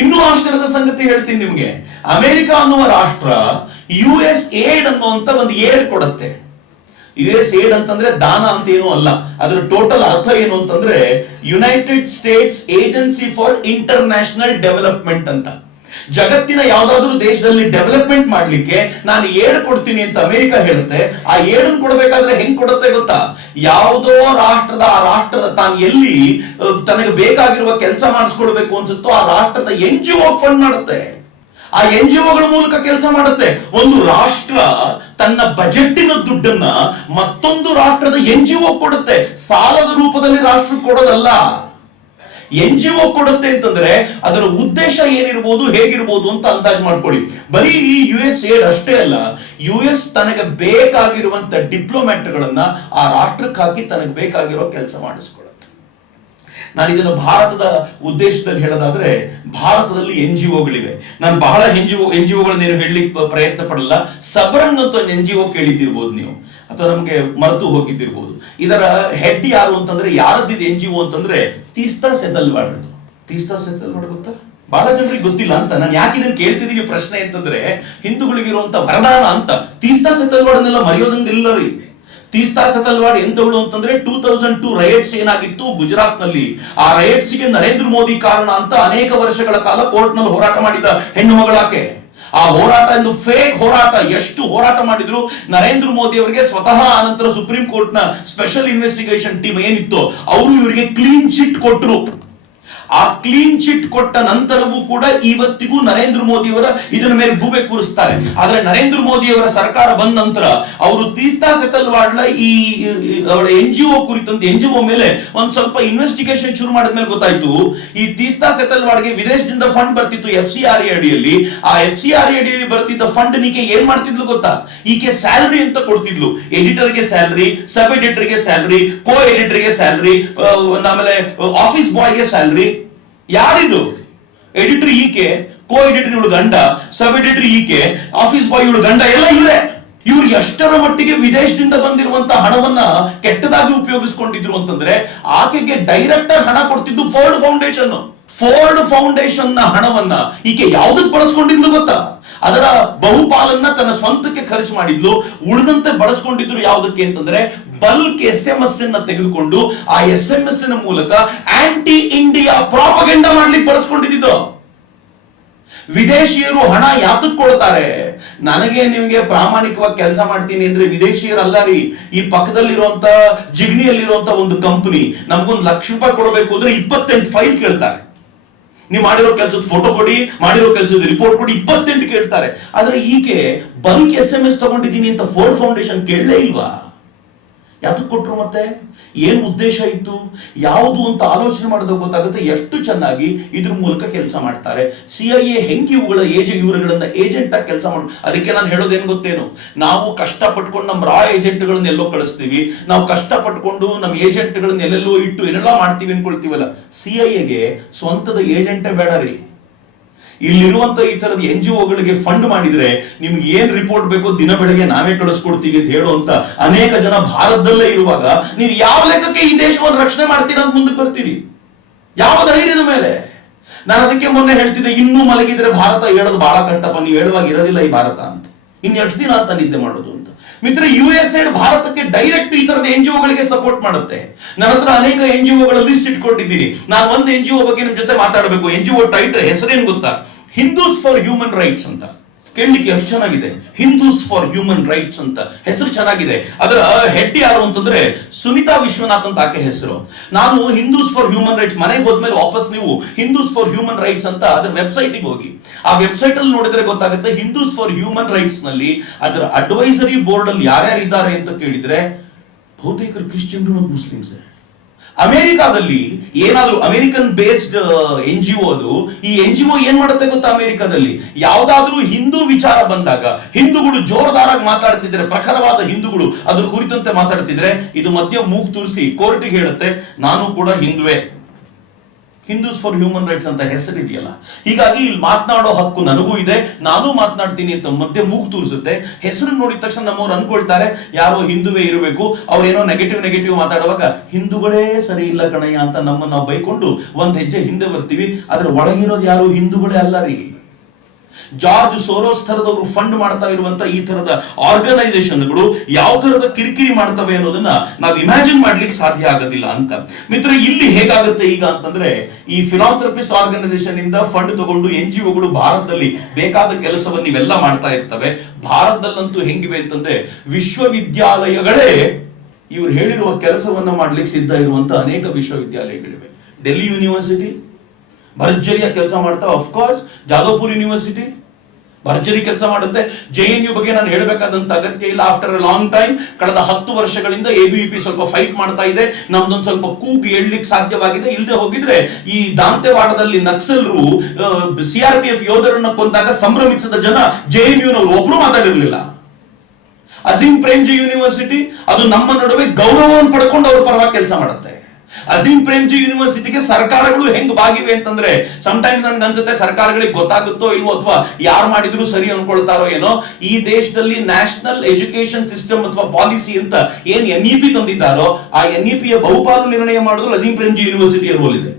ಇನ್ನೂ ಆಶ್ಚರ್ಯದ ಸಂಗತಿ ಹೇಳ್ತೀನಿ ನಿಮ್ಗೆ, ಅಮೆರಿಕ ಅನ್ನುವ ರಾಷ್ಟ್ರ USAID ಅನ್ನುವಂತ ಒಂದು ಏಡ್ ಕೊಡುತ್ತೆ. USAID ಅಂತಂದ್ರೆ ದಾನ ಅಂತ ಏನೂ ಅಲ್ಲ, ಅದರ ಟೋಟಲ್ ಅರ್ಥ ಏನು ಅಂತಂದ್ರೆ United States agency for international development ಅಂತ. ಜಗತ್ತಿನ ಯಾವ್ದಾದ್ರು ದೇಶದಲ್ಲಿ ಡೆವಲಪ್ಮೆಂಟ್ ಮಾಡ್ಲಿಕ್ಕೆ ನಾನು ಏಡ್ ಕೊಡ್ತೀನಿ ಅಂತ ಅಮೆರಿಕ ಹೇಳುತ್ತೆ. ಆ ಏಡನ್ನು ಕೊಡಬೇಕಾದ್ರೆ ಹೆಂಗ್ ಕೊಡುತ್ತೆ ಗೊತ್ತಾ? ಯಾವುದೋ ಆ ರಾಷ್ಟ್ರದ ತಾನು ಎಲ್ಲಿ ತನಗೆ ಬೇಕಾಗಿರುವ ಕೆಲಸ ಮಾಡಿಸ್ಕೊಳ್ಬೇಕು ಅನ್ಸುತ್ತೋ ಆ ರಾಷ್ಟ್ರದ NGO ಫಂಡ್ ಮಾಡುತ್ತೆ. ಆ NGOಗಳ ಮೂಲಕ ಕೆಲಸ ಮಾಡುತ್ತೆ. ಒಂದು ರಾಷ್ಟ್ರ ತನ್ನ ಬಜೆಟ್ಟಿನ ದುಡ್ಡನ್ನ ಮತ್ತೊಂದು ರಾಷ್ಟ್ರದ NGO ಕೊಡುತ್ತೆ, ಸಾಲದ ರೂಪದಲ್ಲಿ ರಾಷ್ಟ್ರ ಕೊಡೋದಲ್ಲ. NGO ಕೊಡುತ್ತೆ ಅಂತಂದ್ರೆ ಅದರ ಉದ್ದೇಶ ಏನಿರಬಹುದು, ಹೇಗಿರಬಹುದು ಅಂತ ಅಂದಾಜು ಮಾಡ್ಕೊಳ್ಳಿ. ಬರೀ ಈ USAID ಅಷ್ಟೇ ಅಲ್ಲ, US ತನಗೆ ಬೇಕಾಗಿರುವಂತ ಡಿಪ್ಲೊಮ್ಯಾಟ್ಗಳನ್ನ ಆ ರಾಷ್ಟ್ರಕ್ಕೆ ಹಾಕಿ ತನಗೆ ಬೇಕಾಗಿರೋ ಕೆಲಸ ಮಾಡಿಸ್ಕೊಳ್ಳುತ್ತೆ. ನಾನು ಇದನ್ನು ಭಾರತದ ಉದ್ದೇಶದಲ್ಲಿ ಹೇಳೋದಾದ್ರೆ, ಭಾರತದಲ್ಲಿ NGOಗಳಿವೆ. ನಾನು ಬಹಳ NGOಗಳನ್ನೇನು ಹೇಳಲಿಕ್ಕೆ ಪ್ರಯತ್ನ ಪಡಲ್ಲ. ಸಬರಂಗ್ ಅಂತ ಒಂದು NGO ಕೇಳಿದ್ದಿರ್ಬೋದು ನೀವು. ಅಥವಾ ನಮ್ಗೆ ಮರೆತು ಹೋಗಿದ್ದಿರ್ಬೋದು. ಇದರ ಹೆಡ್ ಯಾರು ಅಂತಂದ್ರೆ, ಯಾರದ್ದಿದೆ NGO ಅಂತಂದ್ರೆ ತೀಸ್ತಾ ಸೆತಲ್ವಾಡ್. ತೀಸ್ತಾ ಸೆತಲ್ವಾಡ್ ಗೊತ್ತಾ? ಬಹಳ ಜನರಿಗೆ ಗೊತ್ತಿಲ್ಲ ಅಂತ. ನಾನು ಯಾಕೆ ಇದನ್ನ ಕೇಳ್ತಿದ್ದೀನಿ ಪ್ರಶ್ನೆ ಅಂತಂದ್ರೆ, ಹಿಂದೂಗಳಿಗಿರುವಂತ ವರದಾನ ಅಂತ. ತೀಸ್ತಾ ಸೆತಲ್ವಾಡ್ನೆಲ್ಲ ಮರೆಯೋದಂಗಿಲ್ಲ ರೀ. ತೀಸ್ತಾ ಸೆತಲ್ವಾಡ್ ಎಂತವಳು ಅಂತಂದ್ರೆ 2002 ರೈಟ್ಸ್ ಏನಾಗಿತ್ತು ಗುಜರಾತ್ ನಲ್ಲಿ, ಆ ರೈಟ್ಸ್ ಗೆ ನರೇಂದ್ರ ಮೋದಿ ಕಾರಣ ಅಂತ ಅನೇಕ ವರ್ಷಗಳ ಕಾಲ ಕೋರ್ಟ್ ನಲ್ಲಿ ಹೋರಾಟ ಮಾಡಿದ ಹೆಣ್ಣು ಮಗಳಾಕೆ. ಆ ಹೋರಾಟ ಎಂದು ಫೇಕ್ ಹೋರಾಟ, ಎಷ್ಟು ಹೋರಾಟ ಮಾಡಿದ್ರು ನರೇಂದ್ರ ಮೋದಿ ಅವರಿಗೆ ಸ್ವತಃ ಆನಂತರ ಸುಪ್ರೀಂ ಕೋರ್ಟ್ ನ ಸ್ಪೆಷಲ್ ಇನ್ವೆಸ್ಟಿಗೇಷನ್ ಟೀಮ್ ಏನಿತ್ತು ಅವರು ಇವರಿಗೆ ಕ್ಲೀನ್ ಚಿಟ್ ಕೊಟ್ಟರು. ಆ ಕ್ಲೀನ್ ಚಿಟ್ ಕೊಟ್ಟ ನಂತರವೂ ಕೂಡ ಇವತ್ತಿಗೂ ನರೇಂದ್ರ ಮೋದಿ ಅವರ ಇದರ ಮೇಲೆ ಗೂಬೆ ಕೂರಿಸ್ತಾರೆ. ಆದ್ರೆ ನರೇಂದ್ರ ಮೋದಿ ಅವರ ಸರ್ಕಾರ ಬಂದ ನಂತರ ಅವರು ತೀಸ್ತಾ ಸೆತಲ್ವಾಡ್ಲ ಈ ಅವಳ NGO ಕುರಿತಂತೆ NGO ಮೇಲೆ ಒಂದ್ ಸ್ವಲ್ಪ ಇನ್ವೆಸ್ಟಿಗೇಷನ್ ಶುರು ಮಾಡಿದ್ಮೇಲೆ ಗೊತ್ತಾಯ್ತು, ಈ ತೀಸ್ತಾ ಸೆತಲ್ವಾಡ್ಗೆ ವಿದೇಶದಿಂದ ಫಂಡ್ ಬರ್ತಿತ್ತು FCRA ಅಡಿಯಲ್ಲಿ. ಆ FCRA ಅಡಿಯಲ್ಲಿ ಬರ್ತಿದ್ದ ಫಂಡ್ ಈಕೆ ಏನ್ ಮಾಡ್ತಿದ್ಲು ಗೊತ್ತಾ? ಈಕೆ ಸ್ಯಾಲರಿ ಅಂತ ಕೊಡ್ತಿದ್ಲು. ಎಡಿಟರ್ಗೆ ಸ್ಯಾಲರಿ, ಸಬ್ ಎಡಿಟರ್ಗೆ ಸ್ಯಾಲರಿ, ಕೋ ಎಡಿಟರ್ಗೆ ಸ್ಯಾಲರಿ, ಆಮೇಲೆ ಆಫೀಸ್ ಬಾಯ್ಗೆ ಸ್ಯಾಲರಿ. ಯಾರಿದು? ಎಡಿಟರ್ ಈಕೆ, ಕೋ ಎಡಿಟರ್ ಇವಳು ಗಂಡ, ಸಬ್ ಎಡಿಟರ್ ಈಕೆ, ಆಫೀಸ್ ಬಾಯ್ ಇವಳು ಗಂಡ, ಎಲ್ಲ ಇವರೇ. ಇವ್ರು ಎಷ್ಟರ ಮಟ್ಟಿಗೆ ವಿದೇಶದಿಂದ ಬಂದಿರುವಂತಹ ಹಣವನ್ನ ಕೆಟ್ಟದಾಗಿ ಉಪಯೋಗಿಸಿಕೊಂಡಿದ್ರು ಅಂತಂದ್ರೆ, ಆಕೆಗೆ ಡೈರೆಕ್ಟರ್ ಹಣ ಕೊಡ್ತಿದ್ದು ಫೋರ್ಡ್ ಫೌಂಡೇಶನ್. ಫೋರ್ಡ್ ಫೌಂಡೇಶನ್ ನ ಹಣವನ್ನ ಈಕೆ ಯಾವ್ದಕ್ಕೆ ಬಳಸ್ಕೊಂಡಿದ್ಲು ಗೊತ್ತಾ? ಅದರ ಬಹುಪಾಲನ್ನ ತನ್ನ ಸ್ವಂತಕ್ಕೆ ಖರ್ಚು ಮಾಡಿದ್ಲು. ಉಳಿದಂತೆ ಬಳಸ್ಕೊಂಡಿದ್ರು ಯಾವುದಕ್ಕೆ ಅಂತಂದ್ರೆ, ಬಲ್ಕ್ SMS ಅನ್ನ ತೆಗೆದುಕೊಂಡು ಆ SMS ನ ಮೂಲಕ ಆಂಟಿ ಇಂಡಿಯಾ ಪ್ರಾಪಗೆಂಡಾ ಮಾಡ್ಲಿಕ್ಕೆ ಬಳಸ್ಕೊಂಡಿದ್ದು. ವಿದೇಶಿಯರು ಹಣ ಯಾತಕ್ಕೆ ಕೊಡ್ತಾರೆ? ನನಗೆ ನಿಮ್ಗೆ ಪ್ರಾಮಾಣಿಕವಾಗಿ ಕೆಲಸ ಮಾಡ್ತೀನಿ ಅಂದ್ರೆ ವಿದೇಶಿಯರಲ್ಲ ರೀ. ಈ ಪಕ್ಕದಲ್ಲಿರುವಂತ ಜಿಗ್ನಿಯಲ್ಲಿರುವಂತ ಒಂದು ಕಂಪನಿ ನಮ್ಗೊಂದು ₹1,00,000 ಕೊಡಬೇಕು ಅಂದ್ರೆ 28 ಫೈಲ್ ಕೇಳ್ತಾರೆ. ನೀವು ಮಾಡಿರೋ ಕೆಲಸದ ಫೋಟೋ ಕೊಡಿ, ಮಾಡಿರೋ ಕೆಲಸದ ರಿಪೋರ್ಟ್ ಕೊಡಿ, 28 ಕೇಳ್ತಾರೆ. ಆದ್ರೆ ಈಕೆ ಬಲ್ಕ್ SMS ತಗೊಂಡಿದ್ದೀನಿ ಅಂತ ಫೋರ್ಡ್ ಫೌಂಡೇಶನ್ ಕೇಳಲೇ ಇಲ್ವಾ? ಯಾತಕ್ಕೆ ಕೊಟ್ರು? ಮತ್ತೆ ಏನ್ ಉದ್ದೇಶ ಇತ್ತು, ಯಾವುದು ಅಂತ ಆಲೋಚನೆ ಮಾಡಿದಾಗ ಗೊತ್ತಾಗುತ್ತೆ ಎಷ್ಟು ಚೆನ್ನಾಗಿ ಇದ್ರ ಮೂಲಕ ಕೆಲಸ ಮಾಡ್ತಾರೆ. CIA ಹೆಂಗೆ ಇವರುಗಳನ್ನ ಏಜೆಂಟ್ ಆಗಿ ಕೆಲಸ ಮಾಡ. ಅದಕ್ಕೆ ನಾನು ಹೇಳೋದೇನು ಗೊತ್ತೇನು, ನಾವು ಕಷ್ಟ ಪಟ್ಕೊಂಡು ನಮ್ಮ ರಾ ಏಜೆಂಟ್ಗಳನ್ನ ಎಲ್ಲೋ ಕಳಿಸ್ತೀವಿ, ನಾವು ಕಷ್ಟ ಪಟ್ಕೊಂಡು ನಮ್ಮ ಏಜೆಂಟ್ಗಳನ್ನ ಎಲ್ಲೆಲ್ಲೋ ಇಟ್ಟು ಏನೆಲ್ಲ ಮಾಡ್ತೀವಿ ಅನ್ಕೊಳ್ತೀವಲ್ಲ. CIAಗೆ ಸ್ವಂತದ ಏಜೆಂಟೇ ಬೇಡ ರೀ. ಇಲ್ಲಿರುವಂತ ಈ ತರದ NGOಗಳಿಗೆ ಫಂಡ್ ಮಾಡಿದ್ರೆ ನಿಮ್ಗೆ ಏನ್ ರಿಪೋರ್ಟ್ ಬೇಕೋ ದಿನ ಬೆಳಗ್ಗೆ ನಾವೇ ಕಳಿಸ್ಕೊಡ್ತೀವಿ ಅಂತ ಹೇಳುವಂತ ಅನೇಕ ಜನ ಭಾರತದಲ್ಲೇ ಇರುವಾಗ ನೀವು ಯಾವ ಲೆಕ್ಕಕ್ಕೆ ಈ ದೇಶವನ್ನು ರಕ್ಷಣೆ ಮಾಡ್ತೀರಾ ಅಂತ ಮುಂದಕ್ಕೆ ಬರ್ತೀರಿ? ಯಾವ ಧೈರ್ಯದ ಮೇಲೆ? ನಾನು ಅದಕ್ಕೆ ಮೊನ್ನೆ ಹೇಳ್ತಿದ್ದೆ, ಇನ್ನೂ ಮಲಗಿದ್ರೆ ಭಾರತ ಹೇಳೋದು ಬಹಳ ಕಷ್ಟಪ್ಪ, ನೀವು ಹೇಳುವಾಗ ಇರೋದಿಲ್ಲ ಈ ಭಾರತ ಅಂತ. ಎಷ್ಟು ದಿನ ಅಂತ ನಿದ್ದೆ ಮಾಡೋದು ಅಂತ. ಮಿತ್ರ, USAID ಭಾರತಕ್ಕೆ ಡೈರೆಕ್ಟ್ ಈ ತರದ NGOಗಳಿಗೆ ಸಪೋರ್ಟ್ ಮಾಡುತ್ತೆ. ನನ್ನ ಹತ್ರ ಅನೇಕ NGOಗಳ ಲಿಸ್ಟ್ ಇಟ್ಕೊಂಡಿದ್ದೀನಿ. ನಾನು ಒಂದು NGO ಬಗ್ಗೆ ನಿಮ್ ಜೊತೆ ಮಾತಾಡಬೇಕು. NGO ಟೈಟಲ್ ಹೆಸರೇನು ಗೊತ್ತಾ? ಹಿಂದೂಸ್ ಫಾರ್ ಹ್ಯೂಮನ್ ರೈಟ್ಸ್ ಅಂತ. ಕೇಳಲಿಕ್ಕೆ ಎಷ್ಟು ಚೆನ್ನಾಗಿದೆ, ಹಿಂದೂಸ್ ಫಾರ್ ಹ್ಯೂಮನ್ ರೈಟ್ಸ್ ಅಂತ ಹೆಸರು ಚೆನ್ನಾಗಿದೆ. ಅದರ ಹೆಡ್ ಯಾರು ಅಂತಂದ್ರೆ ಸುನಿತಾ ವಿಶ್ವನಾಥ್ ಅಂತ ಆಕೆ ಹೆಸರು. ನಾನು ಹಿಂದೂಸ್ ಫಾರ್ ಹ್ಯೂಮನ್ ರೈಟ್ಸ್ ಮನೆಗೆ ಹೋದ್ಮೇಲೆ ವಾಪಸ್ ನೀವು ಹಿಂದೂಸ್ ಫಾರ್ ಹ್ಯೂಮನ್ ರೈಟ್ಸ್ ಅಂತ ಅದರ ವೆಬ್ಸೈಟ್ಗೆ ಹೋಗಿ ಆ ವೆಬ್ಸೈಟ್ ಅಲ್ಲಿ ನೋಡಿದ್ರೆ ಗೊತ್ತಾಗುತ್ತೆ. ಹಿಂದೂಸ್ ಫಾರ್ ಹ್ಯೂಮನ್ ರೈಟ್ಸ್ ನಲ್ಲಿ ಅದರ ಅಡ್ವೈಸರಿ ಬೋರ್ಡ್ ಅಲ್ಲಿ ಯಾರ್ಯಾರು ಇದ್ದಾರೆ ಅಂತ ಕೇಳಿದ್ರೆ ಬಹುತೇಕರು ಕ್ರಿಶ್ಚಿಯನ್ರು ಮತ್ತು ಮುಸ್ಲಿಮ್ಸ್. ಅಮೆರಿಕಾದಲ್ಲಿ ಏನಾದ್ರು ಅಮೆರಿಕನ್ ಬೇಸ್ಡ್ NGO ಅದು. ಈ NGO ಏನ್ ಮಾಡುತ್ತೆ ಗೊತ್ತಾ? ಅಮೆರಿಕಾದಲ್ಲಿ ಯಾವ್ದಾದ್ರೂ ಹಿಂದೂ ವಿಚಾರ ಬಂದಾಗ ಹಿಂದೂಗಳು ಜೋರದಾರಾಗಿ ಮಾತಾಡ್ತಿದ್ರೆ, ಪ್ರಖರವಾದ ಹಿಂದೂಗಳು ಅದ್ರ ಕುರಿತಂತೆ ಮಾತಾಡ್ತಿದ್ರೆ, ಇದು ಮಧ್ಯ ಮೂಗು ತೂರಿಸಿ ಕೋರ್ಟಿಗೆ ಹೇಳುತ್ತೆ, ನಾನು ಕೂಡ ಹಿಂದುವೆ. ಹಿಂದೂಸ್ ಫಾರ್ ಹ್ಯೂಮನ್ ರೈಟ್ಸ್ ಅಂತ ಹೆಸರಿದೆಯಲ್ಲ, ಹೀಗಾಗಿ ಇಲ್ಲಿ ಮಾತನಾಡೋ ಹಕ್ಕು ನನಗೂ ಇದೆ, ನಾನು ಮಾತನಾಡ್ತೀನಿ ಅಂತ ಮಧ್ಯೆ ಮೂಗು ತೂರಿಸುತ್ತೆ. ಹೆಸರು ನೋಡಿದ ತಕ್ಷಣ ನಮ್ಮವ್ರು ಅನ್ಕೊಳ್ತಾರೆ ಯಾರೋ ಹಿಂದುವೇ ಇರಬೇಕು. ಅವ್ರೇನೋ ನೆಗೆಟಿವ್ ಮಾತಾಡುವಾಗ ಹಿಂದೂಗಳೇ ಸರಿ ಇಲ್ಲ ಕಣಯ್ಯ ಅಂತ ನಮ್ಮನ್ನ ನಾವು ಬೈಕೊಂಡು ಒಂದ್ ಹೆಜ್ಜೆ ಹಿಂದೆ ಬರ್ತೀವಿ. ಆದ್ರೆ ಒಳಗಿರೋದು ಯಾರು ಹಿಂದೂಗಳೇ ಅಲ್ಲ ರೀ. ಜಾರ್ಜ್ ಸೋರೋಸ್ ತರದವರು ಫಂಡ್ ಮಾಡ್ತಾ ಇರುವಂತ ಈ ತರದ ಆರ್ಗನೈಸೇಷನ್ಗಳು ಯಾವ ತರದ ಕಿರಿಕಿರಿ ಮಾಡ್ತವೆ ಅನ್ನೋದನ್ನ ನಾವು ಇಮ್ಯಾಜಿನ್ ಮಾಡ್ಲಿಕ್ಕೆ ಸಾಧ್ಯ ಆಗೋದಿಲ್ಲ ಅಂತ. ಮಿತ್ರ, ಇಲ್ಲಿ ಹೇಗಾಗುತ್ತೆ ಈಗ ಅಂತಂದ್ರೆ, ಈ ಫಿಲಾಂಥ್ರಪಿಸ್ಟ್ ಆರ್ಗನೈಸೇಷನ್ ಇಂದ ಫಂಡ್ ತಗೊಂಡು NGOಗಳು ಭಾರತದಲ್ಲಿ ಬೇಕಾದ ಕೆಲಸವನ್ನು ಇವೆಲ್ಲ ಮಾಡ್ತಾ ಇರ್ತವೆ. ಭಾರತದಲ್ಲಂತೂ ಹೆಂಗಿವೆ ಅಂತಂದ್ರೆ, ವಿಶ್ವವಿದ್ಯಾಲಯಗಳೇ ಇವ್ರು ಹೇಳಿರುವ ಕೆಲಸವನ್ನ ಮಾಡ್ಲಿಕ್ಕೆ ಸಿದ್ಧ ಇರುವಂತ ಅನೇಕ ವಿಶ್ವವಿದ್ಯಾಲಯಗಳಿವೆ. ಡೆಲ್ಲಿ ಯೂನಿವರ್ಸಿಟಿ ಭರ್ಜರಿಯ ಕೆಲಸ ಮಾಡ್ತಾವೆ. ಅಫ್ಕೋರ್ಸ್ ಜಾದವ್ಪುರ್ ಯೂನಿವರ್ಸಿಟಿ ಭರ್ಜರಿ ಕೆಲಸ ಮಾಡುತ್ತೆ. JNU ಬಗ್ಗೆ ನಾನು ಹೇಳಬೇಕಾದಂತ ಅಗತ್ಯ ಇಲ್ಲ. ಆಫ್ಟರ್ ಅ ಲಾಂಗ್ ಟೈಮ್, ಕಳೆದ 10 ವರ್ಷಗಳಿಂದ ABVP ಸ್ವಲ್ಪ ಫೈಟ್ ಮಾಡ್ತಾ ಇದೆ. ನಮ್ದೊಂದು ಸ್ವಲ್ಪ ಕೂಗು ಎಳ್ಲಿಕ್ಕೆ ಸಾಧ್ಯವಾಗಿದೆ. ಇಲ್ಲದೆ ಹೋಗಿದ್ರೆ ಈ ದಾಂತೆವಾಡದಲ್ಲಿ ನಕ್ಸಲರು CRPF ಯೋಧರನ್ನ ಕೊಂದಾಗ ಸಂಭ್ರಮಿಸಿದ ಜನ JNUನವರು ಒಬ್ರು ಮಾತಾಡಿರ್ಲಿಲ್ಲ. ಅಜೀಂ ಪ್ರೇಮ್ಜಿ ಯೂನಿವರ್ಸಿಟಿ ಅದು ನಮ್ಮ ನಡುವೆ ಗೌರವವನ್ನು ಪಡ್ಕೊಂಡು ಅವ್ರ ಪರವಾಗಿ ಕೆಲಸ ಮಾಡುತ್ತೆ. ಅಜೀಂ ಪ್ರೇಮ್ಜಿ ಯೂನಿವರ್ಸಿಟಿಗೆ ಸರ್ಕಾರಗಳು ಹೆಂಗ್ ಬಾಗಿವೆ ಅಂತಂದ್ರೆ ಸಮಟೈಮ್ಸ್ ನನ್ಗೆ ಅನ್ಸುತ್ತೆ ಸರ್ಕಾರಗಳಿಗೆ ಗೊತ್ತಾಗುತ್ತೋ ಇಲ್ವೋ ಅಥವಾ ಯಾರು ಮಾಡಿದ್ರು ಸರಿ ಅನ್ಕೊಳ್ತಾರೋ ಏನೋ, ಈ ದೇಶದಲ್ಲಿ ನ್ಯಾಷನಲ್ ಎಜುಕೇಶನ್ ಸಿಸ್ಟಮ್ ಅಥವಾ ಪಾಲಿಸಿ ಅಂತ ಏನ್ NEP ತಂದಿದ್ದಾರೋ ಆ NEP ಯ ಬಹುಪಾಲು ನಿರ್ಣಯ ಮಾಡಿದ್ರು ಅಜೀಂ ಪ್ರೇಮ್ಜಿ ಯೂನಿವರ್ಸಿಟಿ ಇರಬಹುದಿದೆ.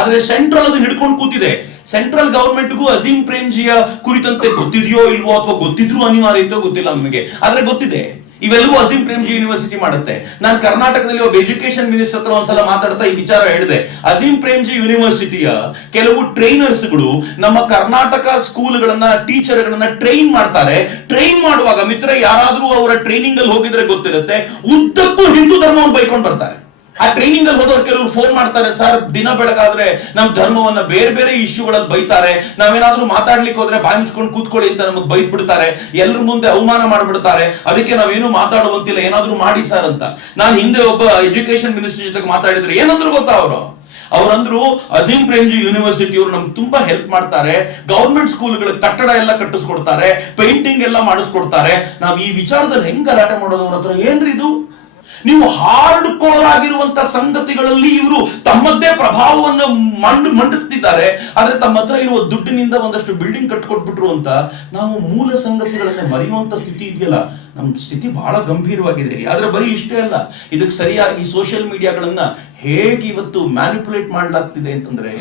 ಆದ್ರೆ ಸೆಂಟ್ರಲ್ ಅದನ್ನ ಹಿಡ್ಕೊಂಡು ಕೂತಿದೆ. ಸೆಂಟ್ರಲ್ ಗವರ್ಮೆಂಟ್ಗೂ ಅಜೀಂ ಪ್ರೇಮ್ಜಿಯ ಕುರಿತಂತೆ ಗೊತ್ತಿದೆಯೋ ಇಲ್ವೋ ಅಥವಾ ಗೊತ್ತಿದ್ರು ಅನಿವಾರ್ಯತೆಯೋ ಗೊತ್ತಿಲ್ಲ ನನಗೆ, ಆದ್ರೆ ಗೊತ್ತಿದೆ. ಇವೆಲ್ಲವೂ ಅಜೀಂ ಪ್ರೇಮ್ಜಿ ಯೂನಿವರ್ಸಿಟಿ ಮಾಡುತ್ತೆ. ನಾನು ಕರ್ನಾಟಕದಲ್ಲಿ ಒಬ್ಬ ಎಜುಕೇಶನ್ ಮಿನಿಸ್ಟರ್ ಹತ್ರ ಒಂದ್ಸಲ ಮಾತಾಡ್ತಾ ಈ ವಿಚಾರ ಹೇಳಿದೆ. ಅಜೀಂ ಪ್ರೇಮ್ಜಿ ಯೂನಿವರ್ಸಿಟಿಯ ಕೆಲವು ಟ್ರೈನರ್ಸ್ಗಳು ನಮ್ಮ ಕರ್ನಾಟಕ ಸ್ಕೂಲ್ಗಳನ್ನ ಟೀಚರ್ಗಳನ್ನ ಟ್ರೈನ್ ಮಾಡ್ತಾರೆ. ಟ್ರೈನ್ ಮಾಡುವಾಗ ಮಿತ್ರ ಯಾರಾದ್ರೂ ಅವರ ಟ್ರೈನಿಂಗ್ ಅಲ್ಲಿ ಹೋಗಿದ್ರೆ ಗೊತ್ತಿರುತ್ತೆ, ಉದ್ದಕ್ಕೂ ಹಿಂದೂ ಧರ್ಮವನ್ನು ಬೈಕೊಂಡು ಬರ್ತಾರೆ. ಆ ಟ್ರೈನಿಂಗ್ ಅಲ್ಲಿ ಹೋದವ್ರು ಕೆಲವರು ಫೋನ್ ಮಾಡ್ತಾರೆ, ಸರ್ ದಿನ ಬೆಳಗಾದ್ರೆ ನಮ್ ಧರ್ಮವನ್ನ ಬೇರೆ ಬೇರೆ ಇಶ್ಯೂಗಳಲ್ಲಿ ಬೈತಾರೆ, ನಾವೇನಾದ್ರೂ ಮಾತಾಡ್ಲಿಕ್ಕೆ ಹೋದ್ರೆ ಬಾಯಿ ಮುಚ್ಕೊಂಡು ಕೂತ್ಕೊಳ್ಳಿ ಅಂತ ನಮಗ್ ಬೈದ್ ಬಿಡ್ತಾರೆ, ಎಲ್ರ ಮುಂದೆ ಅವಮಾನ ಮಾಡ್ಬಿಡ್ತಾರೆ, ಅದಕ್ಕೆ ನಾವೇನು ಮಾತಾಡುವಂತಿಲ್ಲ, ಏನಾದ್ರೂ ಮಾಡಿ ಸರ್ ಅಂತ. ನಾನು ಹಿಂದೆ ಒಬ್ಬ ಎಜುಕೇಶನ್ ಮಿನಿಸ್ಟರ್ ಜೊತೆಗೆ ಮಾತಾಡಿದ್ರೆ ಏನಂದ್ರು ಗೊತ್ತಾ ಅವರಂದ್ರು ಅಜೀಂ ಪ್ರೇಮ್ಜಿ ಯೂನಿವರ್ಸಿಟಿ ಅವರು ನಮ್ಗೆ ತುಂಬಾ ಹೆಲ್ಪ್ ಮಾಡ್ತಾರೆ, ಗವರ್ಮೆಂಟ್ ಸ್ಕೂಲ್ಗಳ ಕಟ್ಟಡ ಎಲ್ಲ ಕಟ್ಟಿಸ್ಕೊಡ್ತಾರೆ, ಪೇಂಟಿಂಗ್ ಎಲ್ಲ ಮಾಡಿಸ್ಕೊಡ್ತಾರೆ. ನಾವ್ ಈ ವಿಚಾರದಲ್ಲಿ ಹೆಂಗ್ ಗಲಾಟೆ ಮಾಡೋದು ಅವ್ರ ಹತ್ರ? ಏನ್ರಿ ಇದು? ನೀವು ಹಾರ್ಡ್ ಕೋರ್ ಆಗಿರುವಂತ ಸಂಗತಿಗಳಲ್ಲಿ ಇವರು ತಮ್ಮದ್ದೇ ಪ್ರಭಾವವನ್ನು ಮಂಡಿಸ್ತಿದ್ದಾರೆ, ಆದ್ರೆ ತಮ್ಮ ಹತ್ರ ಇರುವ ದುಡ್ಡಿನಿಂದ ಒಂದಷ್ಟು ಬಿಲ್ಡಿಂಗ್ ಕಟ್ಕೊಟ್ಬಿಟ್ರು ಅಂತ ನಾವು ಮೂಲ ಸಂಗತಿಗಳನ್ನೇ ಮರೆಯುವಂತ ಸ್ಥಿತಿ ಇದೆಯಲ್ಲ, ನಮ್ ಸ್ಥಿತಿ ಬಹಳ ಗಂಭೀರವಾಗಿದೆ. ಆದ್ರೆ ಬರೀ ಇಷ್ಟೇ ಅಲ್ಲ, ಇದಕ್ಕೆ ಸರಿಯಾಗಿ ಸೋಷಿಯಲ್ ಮೀಡಿಯಾಗಳನ್ನ ಹೇಗೆ ಇವತ್ತು ಮ್ಯಾನಿಪುಲೇಟ್ ಮಾಡಲಾಗ್ತಿದೆ ಅಂತಂದ್ರೆ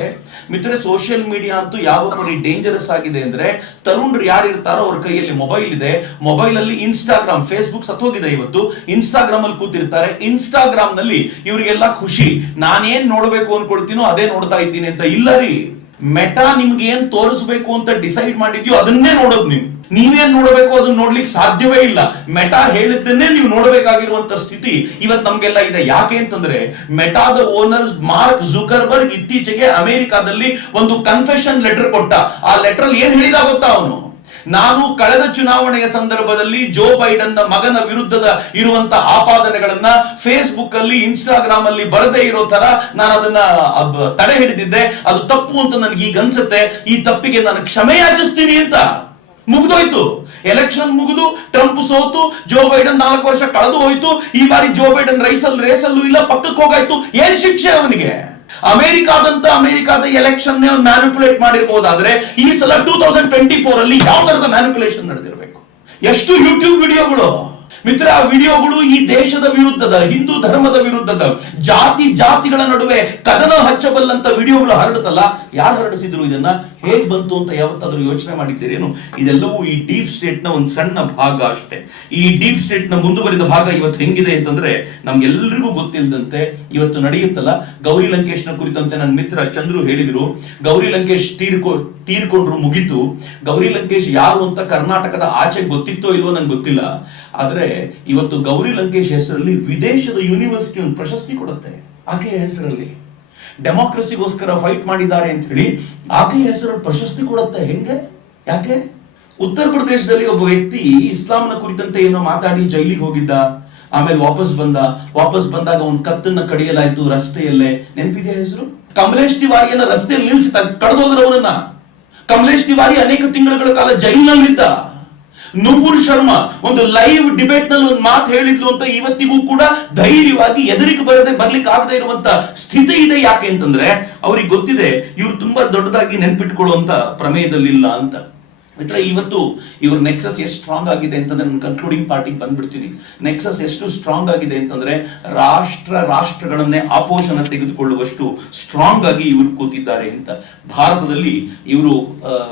ಮಿತ್ರ, ಸೋಷಿಯಲ್ ಮೀಡಿಯಾ ಅಂತೂ ಯಾವ ಪರಿ ಡೇಂಜರಸ್ ಆಗಿದೆ ಅಂದ್ರೆ, ತರುಣರು ಯಾರು ಇರ್ತಾರೋ ಅವ್ರ ಕೈಯಲ್ಲಿ ಮೊಬೈಲ್ ಇದೆ, ಮೊಬೈಲ್ ಅಲ್ಲಿ ಇನ್ಸ್ಟಾಗ್ರಾಮ್, ಫೇಸ್ಬುಕ್ ಸತ್ತೋಗಿದೆ ಇವತ್ತು, ಇನ್ಸ್ಟಾಗ್ರಾಮ್ ಅಲ್ಲಿ ಕೂತಿರ್ತಾರೆ. ಇನ್ಸ್ಟಾಗ್ರಾಮ್ ನಲ್ಲಿ ಇವರಿಗೆಲ್ಲ ಖುಷಿ, ನಾನೇನ್ ನೋಡ್ಬೇಕು ಅನ್ಕೊಳ್ತೀನೋ ಅದೇ ನೋಡ್ತಾ ಇದ್ದೀನಿ ಅಂತ. ಇಲ್ಲ ರೀ, ಮೆಟಾ ನಿಮ್ಗೆ ಏನ್ ತೋರಿಸ್ಬೇಕು ಅಂತ ಡಿಸೈಡ್ ಮಾಡಿದ್ಯೋ ಅದನ್ನೇ ನೋಡೋದು ನೀವು. ನೀವೇನ್ ನೋಡಬೇಕು ಅದನ್ನ ನೋಡ್ಲಿಕ್ಕೆ ಸಾಧ್ಯವೇ ಇಲ್ಲ. ಮೆಟಾ ಹೇಳಿದ್ದನ್ನೇ ನೀವು ನೋಡಬೇಕಾಗಿರುವಂತ ಸ್ಥಿತಿ ಇವತ್ತು ನಮ್ಗೆಲ್ಲ ಇದೆ. ಯಾಕೆ ಅಂತಂದ್ರೆ ಮೆಟಾದ ಓನರ್ ಮಾರ್ಕ್ ಜುಕರ್ಬರ್ಗ್ ಇತ್ತೀಚೆಗೆ ಅಮೆರಿಕಾದಲ್ಲಿ ಒಂದು ಕನ್ಫೆಷನ್ ಲೆಟರ್ ಕೊಟ್ಟ. ಆ ಲೆಟರ್ ಅಲ್ಲಿ ಏನ್ ಹೇಳಿದ ಗೊತ್ತಾ ಅವನು? ನಾನು ಕಳೆದ ಚುನಾವಣೆಯ ಸಂದರ್ಭದಲ್ಲಿ ಜೋ ಬೈಡನ್ ನ ಮಗನ ವಿರುದ್ಧದ ಇರುವಂತ ಆಪಾದನೆಗಳನ್ನ ಫೇಸ್ಬುಕ್ ಅಲ್ಲಿ ಇನ್ಸ್ಟಾಗ್ರಾಮ್ ಅಲ್ಲಿ ಬರದೇ ಇರೋ ತರ ನಾನು ಅದನ್ನ ತಡೆ ಹಿಡಿದಿದ್ದೆ, ಅದು ತಪ್ಪು ಅಂತ ನನಗೆ ಈಗ ಅನ್ಸುತ್ತೆ, ಈ ತಪ್ಪಿಗೆ ನಾನು ಕ್ಷಮೆ ಯಾಚಿಸ್ತೀನಿ ಅಂತ. ಮುಗಿದೋಯ್ತು, ಎಲೆಕ್ಷನ್ ಮುಗಿದು ಟ್ರಂಪ್ ಸೋತು ಜೋ ಬೈಡನ್ 4 ವರ್ಷ ಕಳೆದು ಹೋಯ್ತು. ಈ ಬಾರಿ ಜೋ ಬೈಡನ್ ರೇಸಲ್ಲೂ ಇಲ್ಲ, ಪಕ್ಕಕ್ಕೆ ಹೋಗಾಯ್ತು. ಏನ್ ಶಿಕ್ಷೆ ಅವನಿಗೆ? ಅಮೆರಿಕಾದ ಎಲೆಕ್ಷನ್ ಮ್ಯಾನಿಪುಲೇಟ್ ಮಾಡಿರಬಹುದಾದ್ರೆ ಈ ಸಲ 2024 ಅಲ್ಲಿ ಯಾವ ತರದ ಮ್ಯಾನಿಪುಲೇಷನ್ ನಡೆದಿರಬೇಕು? ಎಷ್ಟು ಯೂಟ್ಯೂಬ್ ವಿಡಿಯೋಗಳು ಮಿತ್ರ, ಆ ವಿಡಿಯೋಗಳು ಈ ದೇಶದ ವಿರುದ್ಧದ, ಹಿಂದೂ ಧರ್ಮದ ವಿರುದ್ಧದ, ಜಾತಿಗಳ ನಡುವೆ ಕದನ ಹಚ್ಚಬಲ್ಲಂತ ವಿಡಿಯೋಗಳು ಹರಡುತ್ತಲ್ಲ, ಯಾರು ಹರಡಿಸಿದ್ರು ಇದನ್ನ? ಹೇಗ್ ಬಂತು ಅಂತ ಯಾವತ್ತಾದ್ರೂ ಯೋಚನೆ ಮಾಡಿದ್ದೀರೇನು? ಇದೆಲ್ಲವೂ ಈ ಡೀಪ್ ಸ್ಟೇಟ್ ನ ಒಂದು ಸಣ್ಣ ಭಾಗ ಅಷ್ಟೇ. ಈ ಡೀಪ್ ಸ್ಟೇಟ್ ನ ಮುಂದುವರಿದ ಭಾಗ ಇವತ್ತು ಹೆಂಗಿದೆ ಅಂತಂದ್ರೆ, ನಮ್ಗೆಲ್ಲರಿಗೂ ಗೊತ್ತಿಲ್ಲದಂತೆ ಇವತ್ತು ನಡೆಯುತ್ತಲ್ಲ, ಗೌರಿ ಲಂಕೇಶ್ ನ ಕುರಿತಂತೆ ನನ್ನ ಮಿತ್ರ ಚಂದ್ರು ಹೇಳಿದ್ರು, ಗೌರಿ ಲಂಕೇಶ್ ತೀರ್ಕೊಂಡ್ರು, ಮುಗಿತು. ಗೌರಿ ಲಂಕೇಶ್ ಯಾರು ಅಂತ ಕರ್ನಾಟಕದ ಆಚೆ ಗೊತ್ತಿತ್ತೋ ಇಲ್ವೋ ನಂಗೆ ಗೊತ್ತಿಲ್ಲ, ಆದ್ರೆ ಇವತ್ತು ಗೌರಿ ಲಂಕೇಶ್ ಹೆಸರಲ್ಲಿ ವಿದೇಶದ ಯೂನಿವರ್ಸಿಟಿ ಒಂದು ಪ್ರಶಸ್ತಿ ಕೊಡುತ್ತೆ. ಆಕೆಯ ಹೆಸರಲ್ಲಿ ಡೆಮೋಕ್ರಸಿಗೋಸ್ಕರ ಫೈಟ್ ಮಾಡಿದ್ದಾರೆ ಅಂತ ಹೇಳಿ ಆಕೆಯ ಹೆಸರಲ್ಲಿ ಪ್ರಶಸ್ತಿ ಕೊಡುತ್ತೆ. ಹೆಂಗೆ? ಯಾಕೆ? ಉತ್ತರ ಪ್ರದೇಶದಲ್ಲಿ ಒಬ್ಬ ವ್ಯಕ್ತಿ ಇಸ್ಲಾಂನ ಕುರಿತಂತೆ ಏನೋ ಮಾತಾಡಿ ಜೈಲಿಗೆ ಹೋಗಿದ್ದ, ಆಮೇಲೆ ವಾಪಸ್ ಬಂದಾಗ ಒಂದು ಕತ್ತನ್ನ ಕಡಿಯಲಾಯ್ತು ರಸ್ತೆಯಲ್ಲೇ. ನೆನಪಿದೆಯಾ ಹೆಸರು? ಕಮಲೇಶ್ ತಿವಾರಿಯನ್ನ ರಸ್ತೆಯಲ್ಲಿ ನಿಲ್ಲಿಸಿ ಕಳೆದೋದ್ರು ಅವರನ್ನ. ಕಮಲೇಶ್ ತಿವಾರಿ ಅನೇಕ ತಿಂಗಳ ಕಾಲ ಜೈಲಿನಲ್ಲಿದ್ದ. ನುಪುರ್ ಶರ್ಮಾ ಒಂದು ಲೈವ್ ಡಿಬೇಟ್ ನಲ್ಲಿ ಒಂದು ಮಾತು ಹೇಳಿದ್ಲು ಅಂತ ಇವತ್ತಿಗೂ ಕೂಡ ಧೈರ್ಯವಾಗಿ ಎದುರಿಗೆ ಬರ್ಲಿಕ್ಕೆ ಆಗದೆ ಇರುವಂತ ಸ್ಥಿತಿ ಇದೆ. ಯಾಕೆ ಅಂತಂದ್ರೆ ಅವ್ರಿಗೆ ಗೊತ್ತಿದೆ ಇವ್ರು ತುಂಬಾ ದೊಡ್ಡದಾಗಿ ನೆನ್ಪಿಟ್ಕೊಳ್ಳುವಂತ ಪ್ರಮೇಯದಲ್ಲಿಲ್ಲ ಅಂತ. ಮಿತ್ರ, ಇವತ್ತು ಇವ್ರ ನೆಕ್ಸಸ್ ಎಷ್ಟು ಸ್ಟ್ರಾಂಗ್ ಆಗಿದೆ ಅಂತಂದ್ರೆ, ನಾನು ಕನ್ಕ್ಲೂಡಿಂಗ್ ಪಾರ್ಟಿಗೆ ಬಂದ್ಬಿಡ್ತೀನಿ. ನೆಕ್ಸಸ್ ಎಷ್ಟು ಸ್ಟ್ರಾಂಗ್ ಆಗಿದೆ ಅಂತಂದ್ರೆ, ರಾಷ್ಟ್ರಗಳನ್ನೇ ಆಪೋಷಣ ತೆಗೆದುಕೊಳ್ಳುವಷ್ಟು ಸ್ಟ್ರಾಂಗ್ ಆಗಿ ಇವರು ಕೂತಿದ್ದಾರೆ ಅಂತ. ಭಾರತದಲ್ಲಿ ಇವರು,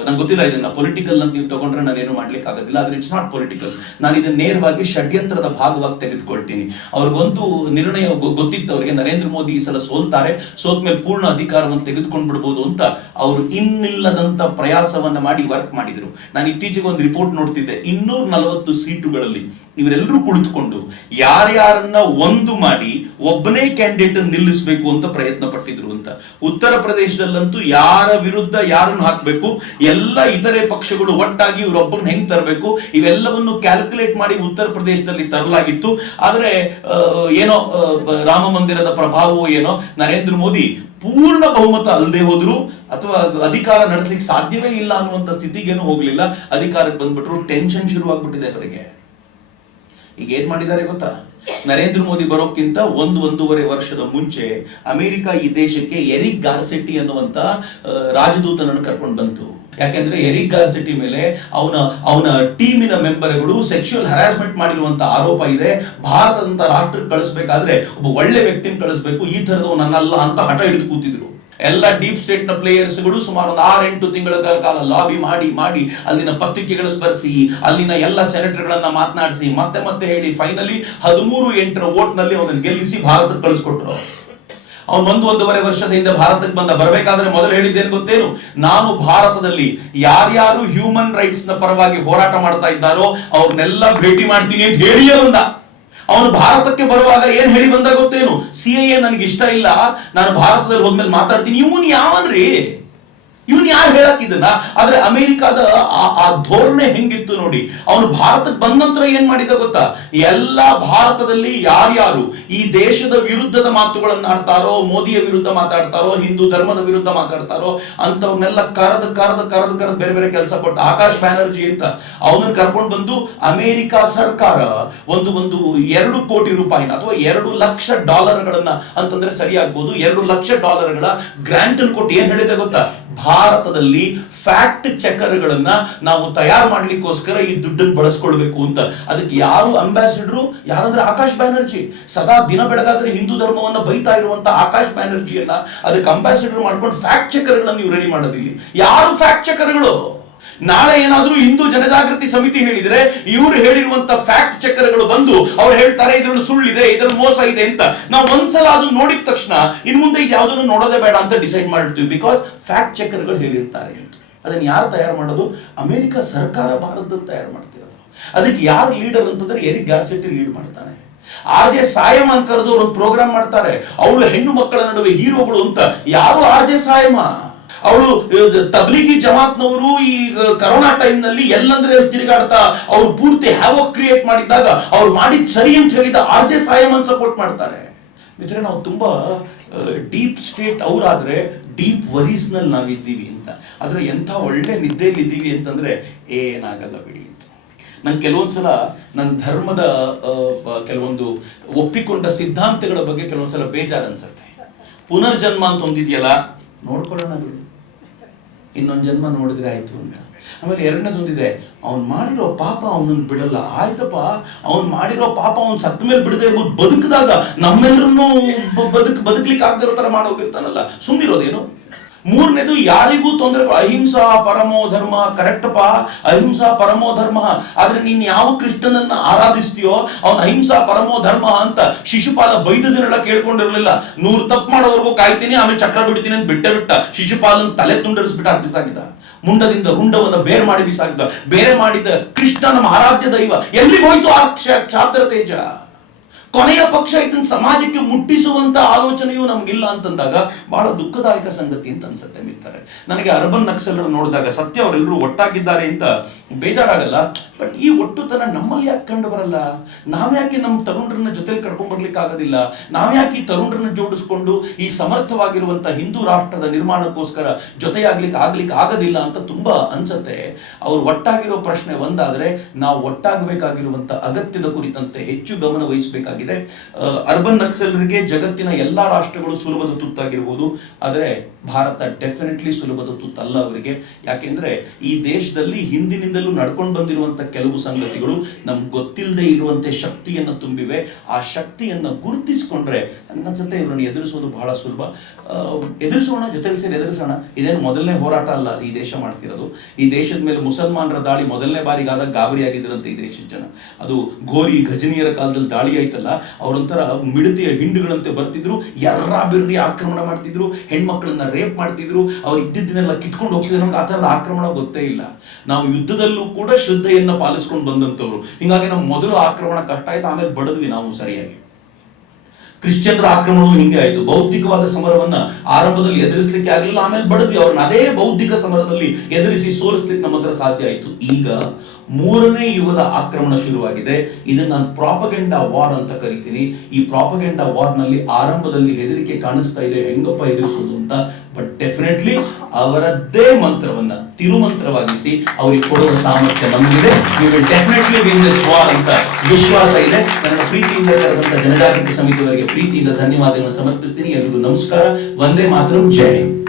ನಂಗೆ ಗೊತ್ತಿಲ್ಲ ಇದನ್ನ ಪೊಲಿಟಿಕಲ್ ಅಂತ ನೀವು ತಗೊಂಡ್ರೆ ನಾನೇನು ಮಾಡ್ಲಿಕ್ಕೆ ಆಗೋದಿಲ್ಲ, ಆದ್ರೆ ಇಟ್ಸ್ ನಾಟ್ ಪೊಲಿಟಿಕಲ್. ನಾನು ಇದನ್ನ ನೇರವಾಗಿ ಷಡ್ಯಂತ್ರದ ಭಾಗವಾಗಿ ತೆಗೆದುಕೊಳ್ತೀನಿ. ಅವ್ರಿಗೊಂದು ನಿರ್ಣಯ ಗೊತ್ತಿತ್ತು, ಅವರಿಗೆ ನರೇಂದ್ರ ಮೋದಿ ಈ ಸಲ ಸೋಲ್ತಾರೆ, ಸೋತ್ಮೇಲೆ ಪೂರ್ಣ ಅಧಿಕಾರವನ್ನು ತೆಗೆದುಕೊಂಡು ಬಿಡಬಹುದು ಅಂತ ಅವರು ಇನ್ನಿಲ್ಲದಂತ ಪ್ರಯಾಸವನ್ನ ಮಾಡಿ ವರ್ಕ್ ಮಾಡಿದ್ರು. ನಾನು ಇತ್ತೀಚೆಗೆ ಒಂದು ರಿಪೋರ್ಟ್ ನೋಡ್ತಿದ್ದೆ, 240 ಸೀಟುಗಳಲ್ಲಿ ಇವರೆಲ್ಲರೂ ಕುಳಿತುಕೊಂಡು ಯಾರ್ಯಾರನ್ನ ಒಂದು ಮಾಡಿ ಒಬ್ಬನೇ ಕ್ಯಾಂಡಿಡೇಟ್ ನಿಲ್ಲಿಸಬೇಕು ಅಂತ ಪ್ರಯತ್ನ ಪಟ್ಟಿದ್ರು ಅಂತ. ಉತ್ತರ ಪ್ರದೇಶದಲ್ಲಂತೂ ಯಾರ ವಿರುದ್ಧ ಯಾರನ್ನು ಹಾಕಬೇಕು, ಎಲ್ಲ ಇತರೆ ಪಕ್ಷಗಳು ಒಟ್ಟಾಗಿ ಇವರೊಬ್ಬರನ್ನ ಹೆಂಗ್ ತರಬೇಕು, ಇವೆಲ್ಲವನ್ನು ಕ್ಯಾಲ್ಕುಲೇಟ್ ಮಾಡಿ ಉತ್ತರ ಪ್ರದೇಶದಲ್ಲಿ ತರಲಾಗಿತ್ತು. ಆದ್ರೆ ಏನೋ ರಾಮ ಮಂದಿರದ ಪ್ರಭಾವವೋ ಏನೋ, ನರೇಂದ್ರ ಮೋದಿ ಪೂರ್ಣ ಬಹುಮತ ಅಲ್ಲದೆ ಹೋದ್ರು ಅಥವಾ ಅಧಿಕಾರ ನಡೆಸಲಿಕ್ಕೆ ಸಾಧ್ಯವೇ ಇಲ್ಲ ಅನ್ನುವಂತ ಸ್ಥಿತಿಗೇನು ಹೋಗ್ಲಿಲ್ಲ, ಅಧಿಕಾರಕ್ಕೆ ಬಂದ್ಬಿಟ್ರು. ಟೆನ್ಷನ್ ಶುರು ಆಗ್ಬಿಟ್ಟಿದೆ ಅವರಿಗೆ. ಈಗ ಏನ್ ಮಾಡಿದ್ದಾರೆ ಗೊತ್ತಾ? ನರೇಂದ್ರ ಮೋದಿ ಬರೋಕ್ಕಿಂತ ಒಂದೂವರೆ ವರ್ಷದ ಮುಂಚೆ ಅಮೆರಿಕ ಈ ದೇಶಕ್ಕೆ ಎರಿಕ್ ಗಾರ್ಸೆಟ್ಟಿ ಅನ್ನುವಂತ ರಾಜದೂತನನ್ನು ಕರ್ಕೊಂಡು ಬಂತು. ಯಾಕೆಂದ್ರೆ ಎರಿಕ್ ಗಾರ್ಸೆಟ್ಟಿ ಮೇಲೆ ಅವನ ಟೀಮಿನ ಮೆಂಬರ್ಗಳು ಸೆಕ್ಸುವಲ್ ಹರಾಸ್ಮೆಂಟ್ ಮಾಡಿರುವಂತ ಆರೋಪ ಇದೆ. ಭಾರತದಂತ ರಾಷ್ಟ್ರಕ್ಕೆ ಕಳಿಸ್ಬೇಕಾದ್ರೆ ಒಬ್ಬ ಒಳ್ಳೆ ವ್ಯಕ್ತಿನ ಕಳಿಸ್ಬೇಕು, ಈ ತರದವನಲ್ಲ ಅಂತ ಹಠ ಹಿಡಿದು ಕೂತಿದ್ರು. ಎಲ್ಲ ಡೀಪ್ ಸ್ಟೇಟ್ ನ ಪ್ಲೇಯರ್ಸ್ಗಳು ಸುಮಾರು 6-8 ತಿಂಗಳ ಕಾಲ ಲಾಬಿ ಮಾಡಿ ಅಲ್ಲಿನ ಪತ್ರಿಕೆಗಳಲ್ಲಿ ಬರೆಸಿ, ಅಲ್ಲಿನ ಎಲ್ಲ ಸೆನೆಟರ್ಗಳನ್ನ ಮಾತನಾಡಿಸಿ ಮತ್ತೆ ಹೇಳಿ ಫೈನಲಿ 13-8 ವೋಟ್ ನಲ್ಲಿ ಅವನನ್ನು ಗೆಲ್ಲಿಸಿ ಭಾರತಕ್ಕೆ ಕಳಿಸ್ಕೊಟ್ರು. ಅವನು 1-1.5 ವರ್ಷದ ಹಿಂದೆ ಭಾರತಕ್ಕೆ ಬರಬೇಕಾದ್ರೆ ಮೊದಲು ಹೇಳಿದ್ದೇನು ಗೊತ್ತೇನು? ನಾನು ಭಾರತದಲ್ಲಿ ಯಾರ್ಯಾರು ಹ್ಯೂಮನ್ ರೈಟ್ಸ್ ನ ಪರವಾಗಿ ಹೋರಾಟ ಮಾಡ್ತಾ ಇದ್ದಾರೋ ಅವ್ರನ್ನೆಲ್ಲ ಭೇಟಿ ಮಾಡ್ತೀನಿ ಅಂತ ಹೇಳಿಯೇ ಬಂದ. ಅವನು ಭಾರತಕ್ಕೆ ಬರುವಾಗ ಏನ್ ಹೇಳಿ ಬಂದ ಗೊತ್ತೇನು? CIA ನನಗೆ ಇಷ್ಟ ಇಲ್ಲ, ನಾನು ಭಾರತದಲ್ಲಿ ಹೋದ್ಮೇಲೆ ಮಾತಾಡ್ತೀನಿ. ಇವನ್ ಯಾವನ್ರಿ? ಇವನ್ ಯಾರು ಹೇಳಕ್ ಇದನ್ನ? ಆದ್ರೆ ಅಮೆರಿಕಾದ ಆ ಧೋರಣೆ ಹೆಂಗಿತ್ತು ನೋಡಿ. ಅವನು ಭಾರತಕ್ಕೆ ಬಂದ ನಂತರ ಏನ್ ಮಾಡಿದ ಗೊತ್ತಾ? ಎಲ್ಲ ಭಾರತದಲ್ಲಿ ಯಾರ್ಯಾರು ಈ ದೇಶದ ವಿರುದ್ಧದ ಮಾತುಗಳನ್ನ ಆಡ್ತಾರೋ, ಮೋದಿಯ ವಿರುದ್ಧ ಮಾತಾಡ್ತಾರೋ, ಹಿಂದೂ ಧರ್ಮದ ವಿರುದ್ಧ ಮಾತಾಡ್ತಾರೋ ಅಂತವ್ರನ್ನೆಲ್ಲ ಕರೆದು ಬೇರೆ ಕೆಲಸ ಕೊಟ್ಟ. ಆಕಾಶ್ ಬ್ಯಾನರ್ಜಿ ಅಂತ ಅವನನ್ನು ಕರ್ಕೊಂಡು ಬಂದು ಅಮೆರಿಕ ಸರ್ಕಾರ ಒಂದು 2 ಕೋಟಿ ರೂಪಾಯಿನ ಅಥವಾ $2 ಲಕ್ಷ ಅಂತಂದ್ರೆ ಸರಿಯಾಗ್ಬೋದು, $2 ಲಕ್ಷ ಗ್ರಾಂಟ್ ಅನ್ನು ಕೊಟ್ಟು ಏನ್ ಹೇಳಿದೆ ಗೊತ್ತಾ? ಭಾರತದಲ್ಲಿ ಫ್ಯಾಕ್ಟ್ ಚೆಕರ್ಗಳನ್ನ ನಾವು ತಯಾರು ಮಾಡ್ಲಿಕ್ಕೋಸ್ಕರ ಈ ದುಡ್ಡನ್ನು ಬಳಸ್ಕೊಳ್ಬೇಕು ಅಂತ. ಅದಕ್ಕೆ ಯಾರು ಅಂಬಾಸಿಡರು? ಯಾರಂದ್ರೆ ಆಕಾಶ್ ಬ್ಯಾನರ್ಜಿ. ಸದಾ ದಿನ ಬೆಳಗಾದ್ರೆ ಹಿಂದೂ ಧರ್ಮವನ್ನ ಬೈತಾ ಇರುವಂತ ಆಕಾಶ್ ಬ್ಯಾನರ್ಜಿಯನ್ನ ಅದಕ್ಕೆ ಅಂಬಾಸಿಡರ್ ಮಾಡ್ಕೊಂಡು ಫ್ಯಾಕ್ಟ್ ಚೆಕರ್ಗಳನ್ನ ನೀವು ರೆಡಿ ಮಾಡೋದಿಲ್ಲ. ಯಾರು ಫ್ಯಾಕ್ಟ್ ಚೆಕರ್ಗಳು? ನಾಳೆ ಏನಾದ್ರೂ ಹಿಂದೂ ಜನಜಾಗೃತಿ ಸಮಿತಿ ಹೇಳಿದ್ರೆ ಇವರು ಹೇಳಿರುವಂತ ಫ್ಯಾಕ್ಟ್ ಚೆಕರ್ಗಳು ಬಂದು ಅವ್ರು ಹೇಳ್ತಾರೆ ಇದ್ರಲ್ಲಿ ಸುಳ್ಳಿದೆ, ಇದ್ರಲ್ಲಿ ಮೋಸ ಇದೆ ಅಂತ. ನಾವು ಒಂದ್ಸಲ ಅದನ್ನ ನೋಡಿದ ತಕ್ಷಣ ಇನ್ ಮುಂದೆ ಇದು ಯಾವ್ದನ್ನು ನೋಡೋದೇ ಬೇಡ ಅಂತ ಡಿಸೈಡ್ ಮಾಡಿರ್ತೀವಿ. ಬಿಕಾಸ್ ಫ್ಯಾಕ್ಟ್ ಚೆಕರ್ಗಳು ಹೇಳಿರ್ತಾರೆ ಅಂತ. ಅದನ್ನ ಯಾರು ತಯಾರು ಮಾಡೋದು? ಅಮೆರಿಕ ಸರ್ಕಾರ ಭಾರತದಲ್ಲಿ ತಯಾರು ಮಾಡ್ತಿರೋದು. ಅದಕ್ಕೆ ಯಾರು ಲೀಡರ್ ಅಂತಂದ್ರೆ ಎರಿಕ್ ಗಾರ್ಸೆಟ್ಟಿ ಲೀಡ್ ಮಾಡ್ತಾನೆ. RJ ಸಾಯಮ ಅಂತ ಕರೆದು ಅವ್ರು ಒಂದು ಪ್ರೋಗ್ರಾಮ್ ಮಾಡ್ತಾರೆ. ಅವಳು ಹೆಣ್ಣು ಮಕ್ಕಳ ನಡುವೆ ಹೀರೋಗಳು ಅಂತ. ಯಾರು RJ ಸಾಯಮ? ಅವಳು ತಬ್ಲಿಗಿ ಜಮಾತ್ನವರು ಈ ಕರೋನಾ ಟೈಮ್ ನಲ್ಲಿ ಎಲ್ಲಂದ್ರೆ ತಿರುಗಾಡ್ತಾ ಅವ್ರು ಪೂರ್ತಿ ಹ್ಯಾವಕ್ ಕ್ರಿಯೇಟ್ ಮಾಡಿದಾಗ ಅವ್ರು ಮಾಡಿದ್ ಸರಿ ಅಂತ ಹೇಳಿದ RJ ಸಾಯಮನ್ ಸಪೋರ್ಟ್ ಮಾಡ್ತಾರೆ. ಮಿತ್ರ, ನಾವು ತುಂಬಾ ಡೀಪ್ ಸ್ಟೇಟ್ ಅವರಾದ್ರೆ ಡೀಪ್ ವರೀಸ್ ನಲ್ಲಿ ನಾವಿದ್ದೀವಿ ಅಂತ. ಆದ್ರೆ ಎಂಥ ಒಳ್ಳೆ ನಿದ್ದೆಯಲ್ಲಿ ಇದ್ದೀವಿ ಅಂತಂದ್ರೆ ಏನಾಗಲ್ಲ ಬಿಡಿ ಅಂತ. ನಂಗೆ ಕೆಲವೊಂದ್ಸಲ ನನ್ನ ಧರ್ಮದ ಕೆಲವೊಂದು ಒಪ್ಪಿಕೊಂಡ ಸಿದ್ಧಾಂತಗಳ ಬಗ್ಗೆ ಕೆಲವೊಂದ್ಸಲ ಬೇಜಾರು ಅನ್ಸುತ್ತೆ. ಪುನರ್ಜನ್ಮ ಅಂತ ಒಂದಿದೆಯಲ್ಲ, ನೋಡ್ಕೊಳ್ಳೋಣ ಬಿಡು, ಇನ್ನೊಂದು ಜನ್ಮ ನೋಡಿದ್ರೆ ಆಯ್ತು ಅಂತ. ಆಮೇಲೆ ಎರಡನೇದೊಂದಿದೆ, ಅವ್ನು ಮಾಡಿರೋ ಪಾಪ ಅವನನ್ನು ಬಿಡಲ್ಲ. ಆಯ್ತಪ್ಪ, ಅವ್ನು ಮಾಡಿರೋ ಪಾಪ ಅವ್ನು ಸತ್ತ ಮೇಲೆ ಬಿಡದೆ ಬದುಕಿದಾಗ ನಮ್ಮೆಲ್ಲರನ್ನೂ ಬದುಕ್ಲಿಕ್ಕೆ ಆಗದಿರೋ ತರ ಮಾಡೋಗಿರ್ತಾನಲ್ಲ, ಸುಮ್ಮನಿರೋದೇನು? ಮೂರನೇದು, ಯಾರಿಗೂ ತೊಂದರೆ. ಅಹಿಂಸಾ ಪರಮೋ ಧರ್ಮ, ಕರೆಕ್ಟಪ್ಪ, ಅಹಿಂಸಾ ಪರಮೋ ಧರ್ಮ. ಆದ್ರೆ ನೀನ್ ಯಾವ ಕೃಷ್ಣನನ್ನ ಆರಾಧಿಸ್ತೀಯೋ ಅವನ ಅಹಿಂಸಾ ಪರಮೋ ಧರ್ಮ ಅಂತ ಶಿಶುಪಾಲ ಬೈದದಿನೆಲ್ಲ ಕೇಳ್ಕೊಂಡಿರ್ಲಿಲ್ಲ. 100 ತಪ್ಪು ಮಾಡೋವರೆಗೂ ಕಾಯ್ತೀನಿ, ಆಮೇಲೆ ಚಕ್ರ ಬಿಡ್ತೀನಿ ಅಂತ ಬಿಟ್ಟ ಶಿಶುಪಾಲನ ತಲೆ ತುಂಡರಿಸ್ಬಿಟ್ಟು ಬಿಸಾಕಿದ. ಮುಂಡದಿಂದ ರುಂಡವನ್ನ ಬೇರೆ ಮಾಡಿ ಬಿಸಾಕಿದ. ಬೇರೆ ಮಾಡಿದ ಕೃಷ್ಣ ನಮ್ಮ ಆರಾಧ್ಯ ದೈವ. ಎಲ್ಲಿಗೆ ಹೋಯ್ತು ಆ ಕ್ಷಾತ್ರ ತೇಜ? ಕೊನೆಯ ಪಕ್ಷ ಇದನ್ನ ಸಮಾಜಕ್ಕೆ ಮುಟ್ಟಿಸುವಂತ ಆಲೋಚನೆಯೂ ನಮ್ಗಿಲ್ಲ ಅಂತಂದಾಗ ಬಹಳ ದುಃಖದಾಯಕ ಸಂಗತಿ ಅಂತ ಅನ್ಸುತ್ತೆ ಮಿತ್ರರೆ. ನನಗೆ ಅರ್ಬನ್ ನಕ್ಸಲರು ನೋಡಿದಾಗ ಸತ್ಯ ಅವರೆಲ್ಲರೂ ಒಟ್ಟಾಗಿದ್ದಾರೆ ಅಂತ ಬೇಜಾರಾಗಲ್ಲ. ಬಟ್ ಈ ಒಟ್ಟುತನ ನಮ್ಮಲ್ಲಿ ಯಾಕೆ ಕಂಡು ಬರಲ್ಲ? ನಾವ್ಯಾಕೆ ನಮ್ಮ ತರುಣರನ್ನ ಜೊತೆಲಿ ಕರ್ಕೊಂಡ್ ಬರ್ಲಿಕ್ಕೆ ಆಗೋದಿಲ್ಲ? ನಾವ್ಯಾಕೆ ಈ ತರುಣರನ್ನ ಜೋಡಿಸ್ಕೊಂಡು ಈ ಸಮರ್ಥವಾಗಿರುವಂತ ಹಿಂದೂ ರಾಷ್ಟ್ರದ ನಿರ್ಮಾಣಕ್ಕೋಸ್ಕರ ಜೊತೆಯಾಗ್ಲಿಕ್ಕೆ ಆಗೋದಿಲ್ಲ ಅಂತ ತುಂಬಾ ಅನ್ಸತ್ತೆ. ಅವ್ರು ಒಟ್ಟಾಗಿರೋ ಪ್ರಶ್ನೆ ಒಂದಾದ್ರೆ ನಾವು ಒಟ್ಟಾಗಬೇಕಾಗಿರುವಂತ ಅಗತ್ಯದ ಕುರಿತಂತೆ ಹೆಚ್ಚು ಗಮನ ವಹಿಸಬೇಕಾಗಿದೆ. ಅರ್ಬನ್ ನಕ್ಸಲರಿಗೆ ಜಗತ್ತಿನ ಎಲ್ಲಾ ರಾಷ್ಟ್ರಗಳು ಸುಲಭದ ತುತ್ತಾಗಿರ್ಬೋದು, ಆದ್ರೆ ಭಾರತ ಡೆಫಿನೆಟ್ಲಿ ಸುಲಭದ ತುತ್ತಲ್ಲ ಅವರಿಗೆ. ಯಾಕೆಂದ್ರೆ ಈ ದೇಶದಲ್ಲಿ ಹಿಂದಿನಿಂದಲೂ ನಡ್ಕೊಂಡು ಬಂದಿರುವಂತ ಕೆಲವು ಸಂಗತಿಗಳು ನಮ್ಗೆ ಗೊತ್ತಿಲ್ಲದೆ ಇರುವಂತೆ ಶಕ್ತಿಯನ್ನು ತುಂಬಿವೆ. ಆ ಶಕ್ತಿಯನ್ನ ಗುರುತಿಸಿಕೊಂಡ್ರೆ ನನ್ನನ್ಸುತ್ತೆ ಇವರನ್ನು ಎದುರಿಸೋದು ಬಹಳ ಸುಲಭ. ಎದುರಿಸೋಣ, ಜೊತೆಲಿ ಸೇರಿ ಎದುರಿಸೋಣ. ಇದೇನು ಮೊದಲನೇ ಹೋರಾಟ ಅಲ್ಲ ಈ ದೇಶ ಮಾಡ್ತಿರೋದು. ಈ ದೇಶದ ಮೇಲೆ ಮುಸಲ್ಮಾನರ ದಾಳಿ ಮೊದಲನೇ ಬಾರಿಗಾದಾಗ ಗಾಬರಿ ಆಗಿದ್ರಂತೆ ಈ ದೇಶದ ಜನ. ಅದು ಘೋರಿ ಗಜನಿಯರ ಕಾಲದಲ್ಲಿ ದಾಳಿ ಆಯ್ತಲ್ಲ, ಅವರೊಂಥರ ಮಿಡತೆಯ ಹಿಂಡುಗಳಂತೆ ಬರ್ತಿದ್ರು, ಬಿರ್ರಿ ಆಕ್ರಮಣ ಮಾಡ್ತಿದ್ರು, ಹೆಣ್ಮಕ್ಳನ್ನ ರೇಪ್ ಮಾಡ್ತಿದ್ರು, ಅವ್ರು ಇದ್ದಿದ್ದನ್ನೆಲ್ಲ ಕಿತ್ಕೊಂಡು ಹೋಗ್ತಿದ್ರು. ನಮ್ಗೆ ಆ ಥರದ ಆಕ್ರಮಣ ಗೊತ್ತೇ ಇಲ್ಲ. ನಾವು ಯುದ್ಧದಲ್ಲೂ ಕೂಡ ಶ್ರದ್ಧೆಯನ್ನ ಪಾಲಿಸ್ಕೊಂಡು ಬಂದಂತವ್ರು. ಹಿಂಗಾಗಿ ನಮ್ಮ ಮೊದಲು ಆಕ್ರಮಣ ಕಷ್ಟ ಆಯ್ತು, ಆಮೇಲೆ ಬಡದ್ವಿ ನಾವು ಸರಿಯಾಗಿ. ಕ್ರಿಶ್ಚಿಯನ್ರ ಆಕ್ರಮಣವೂ ಹಿಂಗೆ ಆಯ್ತು. ಬೌದ್ಧಿಕವಾದ ಸಮರವನ್ನ ಆರಂಭದಲ್ಲಿ ಎದುರಿಸಲಿಕ್ಕೆ ಆಗಲಿಲ್ಲ, ಆಮೇಲೆ ಬಡದ್ವಿ ಅವ್ರನ್ನ. ಅದೇ ಬೌದ್ಧಿಕ ಸಮರದಲ್ಲಿ ಎದುರಿಸಿ ಸೋಲಿಸ್ಲಿಕ್ಕೆ ನಮ್ಮ ಹತ್ರ ಸಾಧ್ಯ ಆಯ್ತು. ಈಗ 3ನೇ ಯುಗದ ಆಕ್ರಮಣ ಶುರುವಾಗಿದೆ. ಇದನ್ನ ನಾನು ಪ್ರಾಪಗೆಂಡಾ ವಾರ್ ಅಂತ ಕರಿತೀನಿ. ಈ ಪ್ರಾಪಗೆಂಡಾ ವಾರ್ ನಲ್ಲಿ ಆರಂಭದಲ್ಲಿ ಹೆದರಿಕೆ ಕಾಣಿಸ್ತಾ ಇದೆ, ಹೆಂಗಪ್ಪ ಎದುರಿಸೋದು ಅಂತ. ಬಟ್ ಡೆಫಿನೆಟ್ಲಿ ಅವರದ್ದೇ ಮಂತ್ರವನ್ನ ತಿರುಮಂತ್ರವಾಗಿಸಿ ಅವರಿಗೆ ಕೊಡುವ ಸಾಮರ್ಥ್ಯ ನಮಗಿದೆ. We will definitely win this war ಅಂತ ವಿಶ್ವಾಸ ಇದೆ. ನನ್ನ ಪ್ರೀತಿಯಿಂದ ಕರೆದಂತ ಜನಜಾಗೃತಿ ಸಮಿತಿಯವರಿಗೆ ಪ್ರೀತಿಯಿಂದ ಧನ್ಯವಾದಗಳನ್ನು ಸಮರ್ಪಿಸ್ತೀನಿ. ಎಲ್ರಿಗೂ ನಮಸ್ಕಾರ. ವಂದೇ ಮಾತರಂ. ಜೈ ಹಿಂದ್.